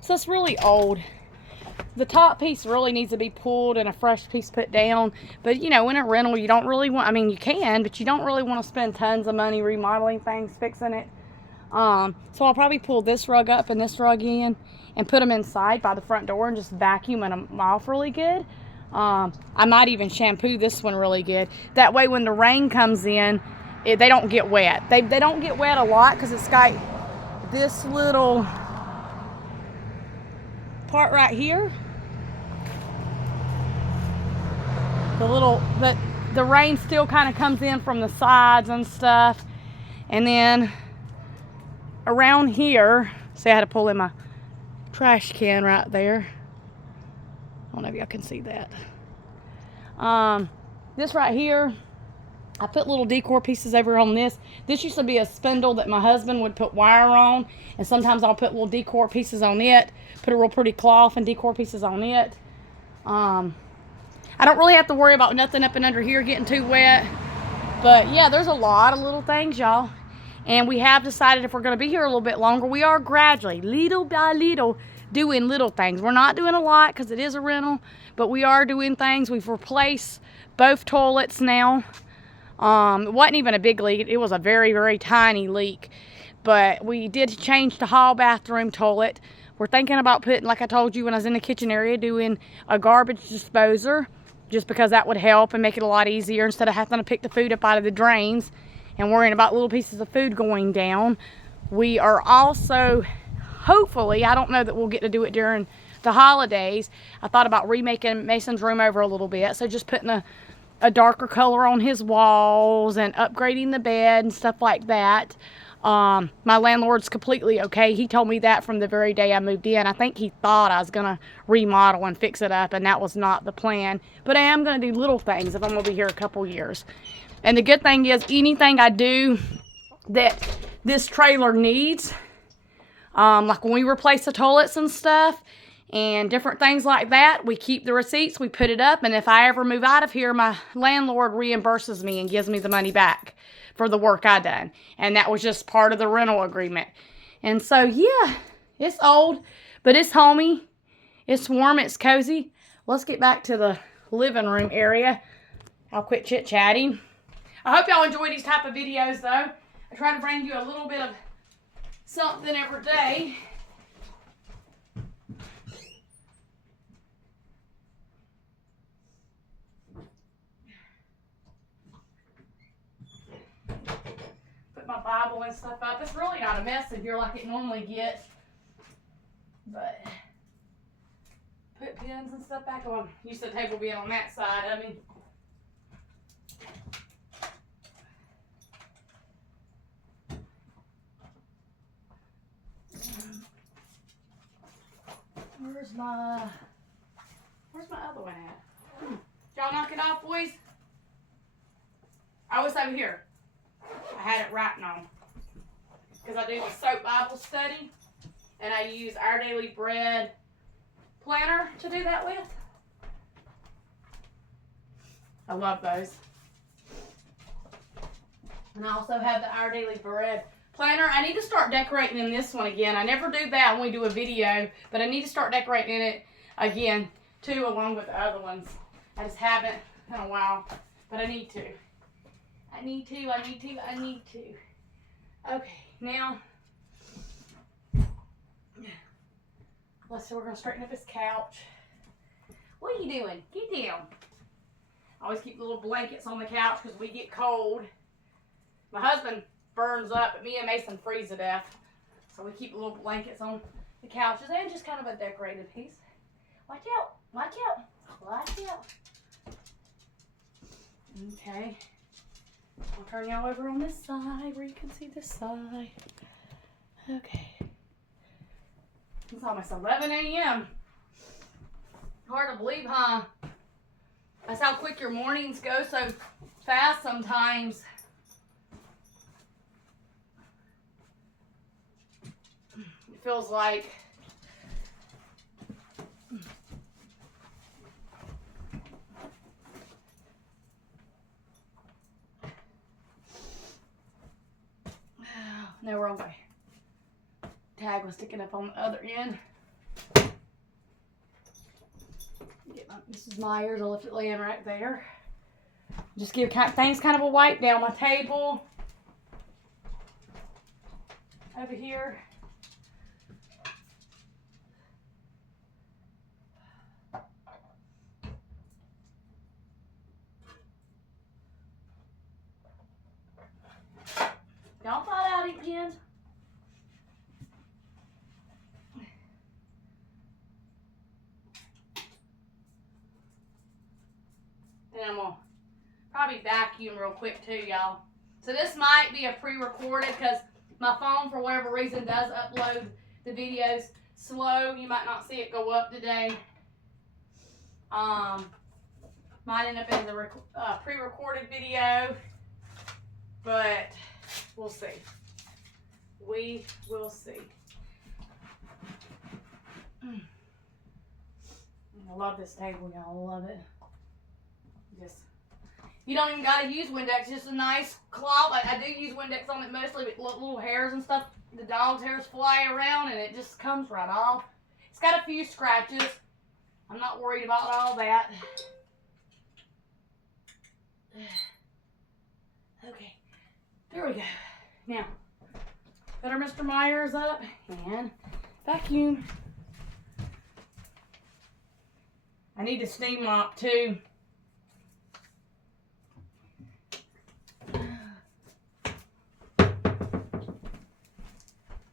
So it's really old. The top piece really needs to be pulled and a fresh piece put down. But you know, in a rental, you don't really want, I mean, you can, but you don't really want to spend tons of money remodeling things, fixing it. So I'll probably pull this rug up and this rug in and put them inside by the front door and just vacuum them off really good. I might even shampoo this one really good. That way when the rain comes in, they don't get wet. They don't get wet a lot because it's got this little part right here. The rain still kind of comes in from the sides and stuff. And then around here, see, I had to pull in my trash can right there. I don't know if y'all can see that. This right here, I put little decor pieces over on this. This used to be a spindle that my husband would put wire on, and sometimes I'll put little decor pieces on it, put a real pretty cloth and decor pieces on it. I don't really have to worry about nothing up and under here getting too wet. But yeah, there's a lot of little things, y'all. And we have decided if we're going to be here a little bit longer, we are gradually, little by little, doing little things. We're not doing a lot because it is a rental, but we are doing things. We've replaced both toilets now. It wasn't even a big leak. It was a very tiny leak. But we did change the hall bathroom toilet. We're thinking about putting, like I told you when I was in the kitchen area, doing a garbage disposer, just because that would help and make it a lot easier instead of having to pick the food up out of the drains and worrying about little pieces of food going down. We are also, hopefully, I don't know that we'll get to do it during the holidays. I thought about remaking Mason's room over a little bit. So just putting a darker color on his walls and upgrading the bed and stuff like that. My landlord's completely okay. He told me that from the very day I moved in. I think he thought I was going to remodel and fix it up, and that was not the plan. But I am going to do little things if I'm going to be here a couple years. And the good thing is, anything I do that this trailer needs, like when we replace the toilets and stuff and different things like that, we keep the receipts, we put it up, and if I ever move out of here, my landlord reimburses me and gives me the money back for the work I done. And that was just part of the rental agreement. And so, yeah, it's old, but it's homey. It's warm, it's cozy. Let's get back to the living room area. I'll quit chit-chatting. I hope y'all enjoy these type of videos, though. I try to bring you a little bit of something every day. Put my Bible and stuff up. It's really not a mess in here like it normally gets. But put pins and stuff back on. Used to the table being on that side of me. Where's my other one at? Y'all knock it off, boys? Oh, it's over here. I had it writing on. Because I do the Soap Bible study. And I use Our Daily Bread planner to do that with. I love those. And I also have the Our Daily Bread planner. I need to start decorating in this one again. I never do that when we do a video, but I need to start decorating in it again too, along with the other ones. I just haven't in a while, but I need to. I need to. Okay, now let's see, we're gonna straighten up this couch. What are you doing? Get down. I always keep little blankets on the couch because we get cold. My husband burns up, but me and Mason freeze to death. So we keep little blankets on the couches and just kind of a decorated piece. Watch out, watch out, watch out. Okay. I'll turn y'all over on this side where you can see this side. Okay. It's almost 11 a.m. Hard to believe, huh? That's how quick your mornings go so fast sometimes. It feels like no, wrong way. Tag was sticking up on the other end. Get my Mrs. Myers, I'll lift it laying right there. Just give things kind of a wipe down. My table over here. Don't fall out, ink pens. And I'm gonna probably vacuum real quick too, y'all. So this might be a pre-recorded because my phone, for whatever reason, does upload the videos slow. You might not see it go up today. Might end up in the pre-recorded video, but we'll see. We will see. I love this table, y'all. I love it. Just, you don't even gotta use Windex. Just a nice cloth. I do use Windex on it mostly, but little hairs and stuff. The dog's hairs fly around, and it just comes right off. It's got a few scratches. I'm not worried about all that. Okay, there we go. Now, put our Mr. Myers up and vacuum. I need a steam mop too.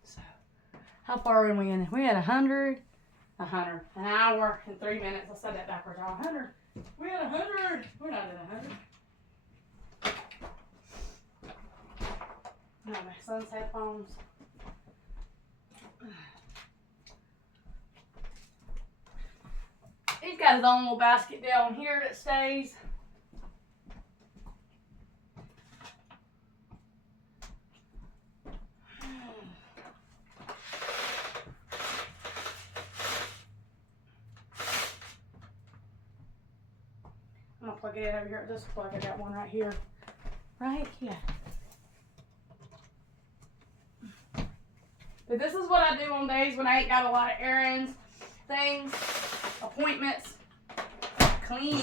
So, how far are we in? We had 100, an hour and 3 minutes. I said that backwards. 100. We had 100. We're not at 100. No, my son's headphones. He's got his own little basket down here that stays. I'm gonna plug it in over here at this plug. I got one right here. Right here. But this is what I do on days when I ain't got a lot of errands, things, appointments. Clean.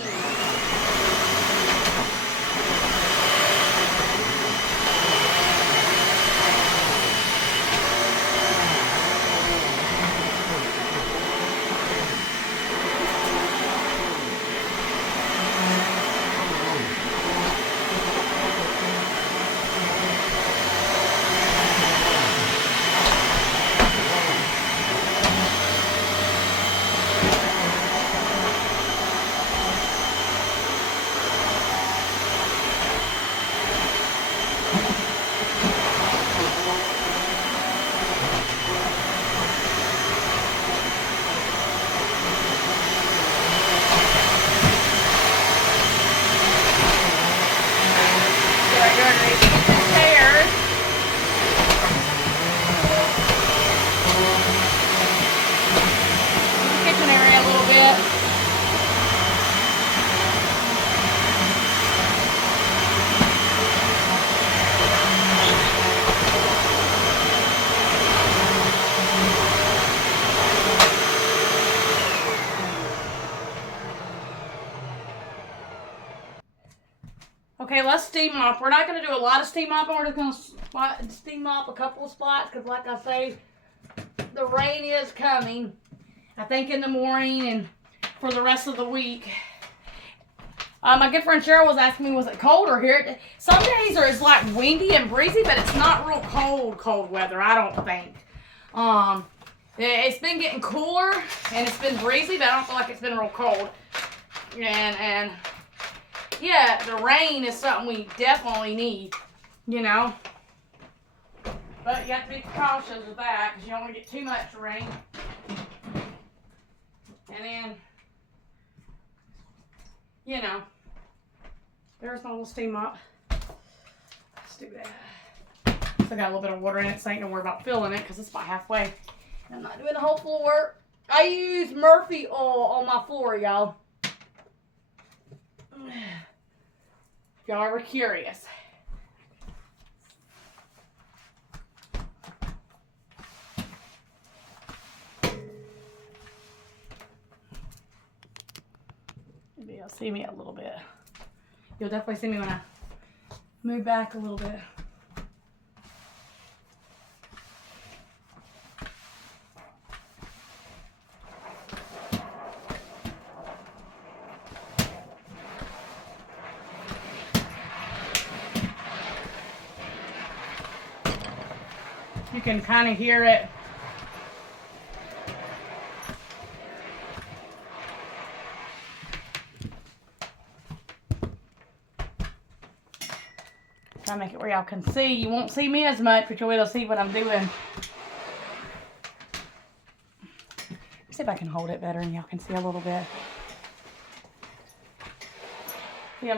Okay, let's steam mop. We're not going to do a lot of steam mopping. We're just going to steam mop a couple of spots because, like I say, the rain is coming. I think in the morning and for the rest of the week. My good friend Cheryl was asking me, was it colder here? Some days it's like windy and breezy, but it's not real cold weather, I don't think. It's been getting cooler and it's been breezy, but I don't feel like it's been real cold. And yeah, the rain is something we definitely need, you know. But you have to be cautious with that because you don't want to get too much rain. And then, you know, there's my little steam mop. Let's do that. Still got a little bit of water in it, so I ain't gonna worry about filling it because it's about halfway. I'm not doing the whole floor. I use Murphy oil on my floor, y'all. If y'all ever curious. Maybe you'll see me a little bit. You'll definitely see me when I move back a little bit. You can kind of hear it. Try to make it where y'all can see. You won't see me as much, but you'll be able to see what I'm doing. See if I can hold it better and y'all can see a little bit. See,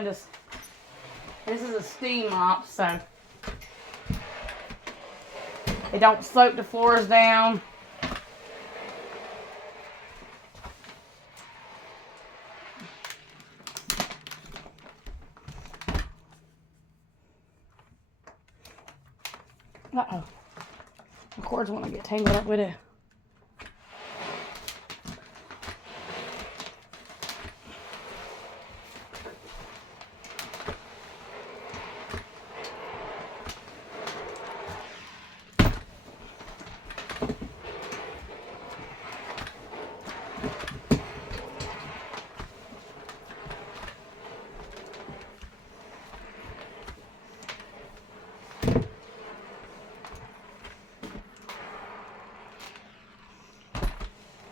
this is a steam mop, so they don't soak the floors down. Uh-oh. The cords want to get tangled up with it.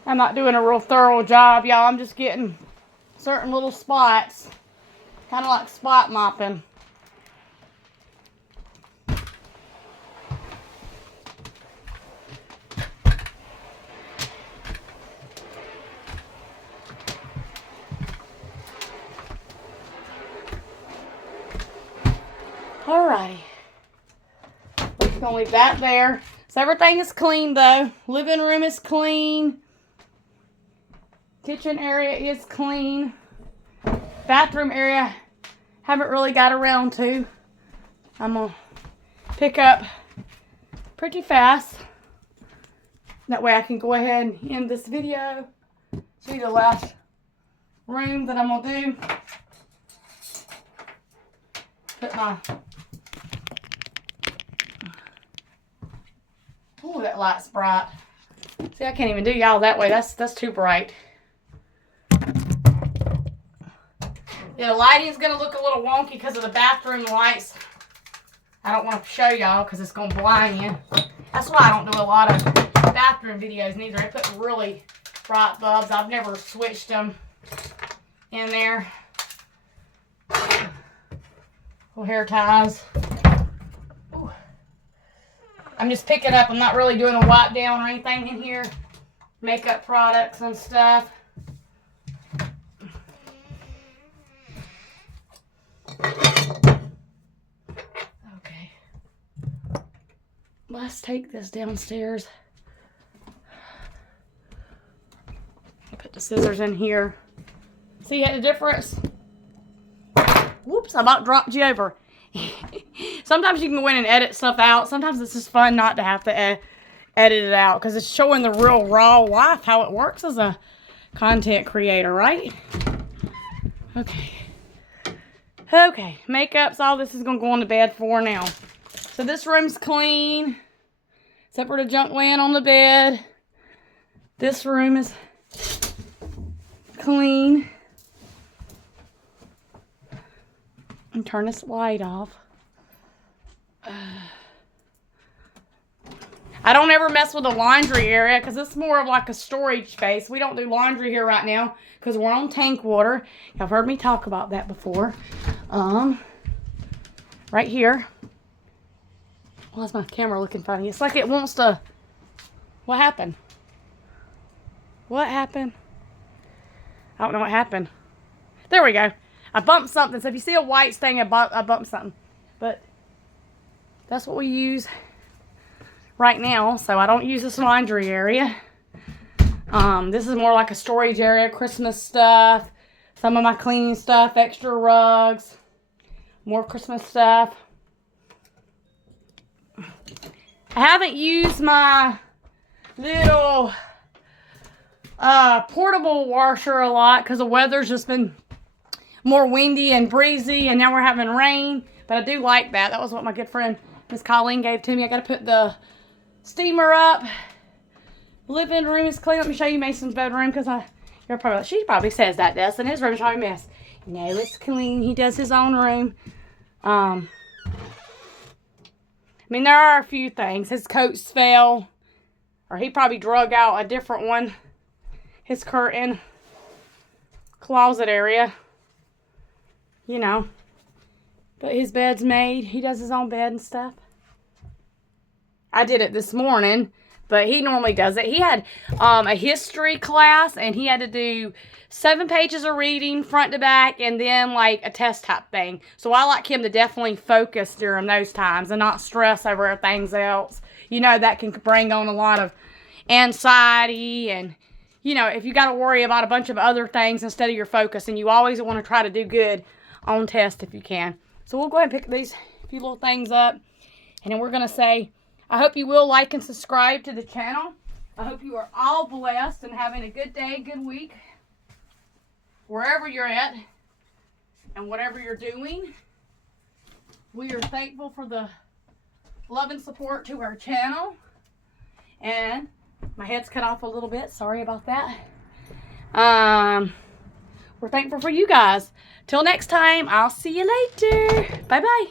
I'm not doing a real thorough job, y'all. I'm just getting certain little spots. Kind of like spot mopping. Alrighty. We're just gonna leave that there. So everything is clean though. Living room is clean. Kitchen area is clean. Bathroom area, haven't really got around to. I'm gonna pick up pretty fast. That way I can go ahead and end this video. See the last room that I'm gonna do. Put my, ooh, that light's bright. See, I can't even do y'all that way. That's too bright. Yeah, the lighting is going to look a little wonky because of the bathroom lights. I don't want to show y'all because it's going to blind you. That's why I don't do a lot of bathroom videos neither. I put really bright bulbs. I've never switched them in there. Little hair ties. Ooh. I'm just picking up. I'm not really doing a wipe down or anything in here. Makeup products and stuff. Okay. Let's take this downstairs. Put the scissors in here. See the difference? Whoops, I about dropped you over. Sometimes you can go in and edit stuff out. Sometimes it's just fun not to have to edit it out because it's showing the real raw life, how it works as a content creator, right? Okay. Okay, makeup's all this is going to go on the bed for now. So this room's clean, except for the junk laying on the bed. This room is clean. And turn this light off. I don't ever mess with the laundry area because it's more of like a storage space. We don't do laundry here right now because we're on tank water. Y'all heard me talk about that before. Right here. Why is my camera looking funny? It's like it wants to... What happened? What happened? I don't know what happened. There we go. I bumped something. So if you see a white stain, I bumped something. But that's what we use right now. So I don't use this laundry area. This is more like a storage area. Christmas stuff. Some of my cleaning stuff. Extra rugs. More Christmas stuff. I haven't used my little portable washer a lot because the weather's just been more windy and breezy, and now we're having rain. But I do like that. That was what my good friend Miss Colleen gave to me. I got to put the steamer up. Living room is clean. Let me show you Mason's bedroom because you're probably, she probably says that, Destin. His room is probably a mess. No, it's clean. He does his own room. I mean, there are a few things. His coats fell, or he probably drug out a different one. His curtain, closet area, you know. But his bed's made. He does his own bed and stuff. I did it this morning, but he normally does it. He had a history class, and he had to do 7 pages of reading, front to back, and then like a test type thing. So I like him to definitely focus during those times and not stress over things else. You know, that can bring on a lot of anxiety, and, you know, if you got to worry about a bunch of other things instead of your focus, and you always want to try to do good on test if you can. So we'll go ahead and pick these few little things up, and then we're going to say, I hope you will like and subscribe to the channel. I hope you are all blessed and having a good day, good week, wherever you're at and whatever you're doing. We are thankful for the love and support to our channel. And my head's cut off a little bit. Sorry about that. We're thankful for you guys. Till next time, I'll see you later. Bye-bye.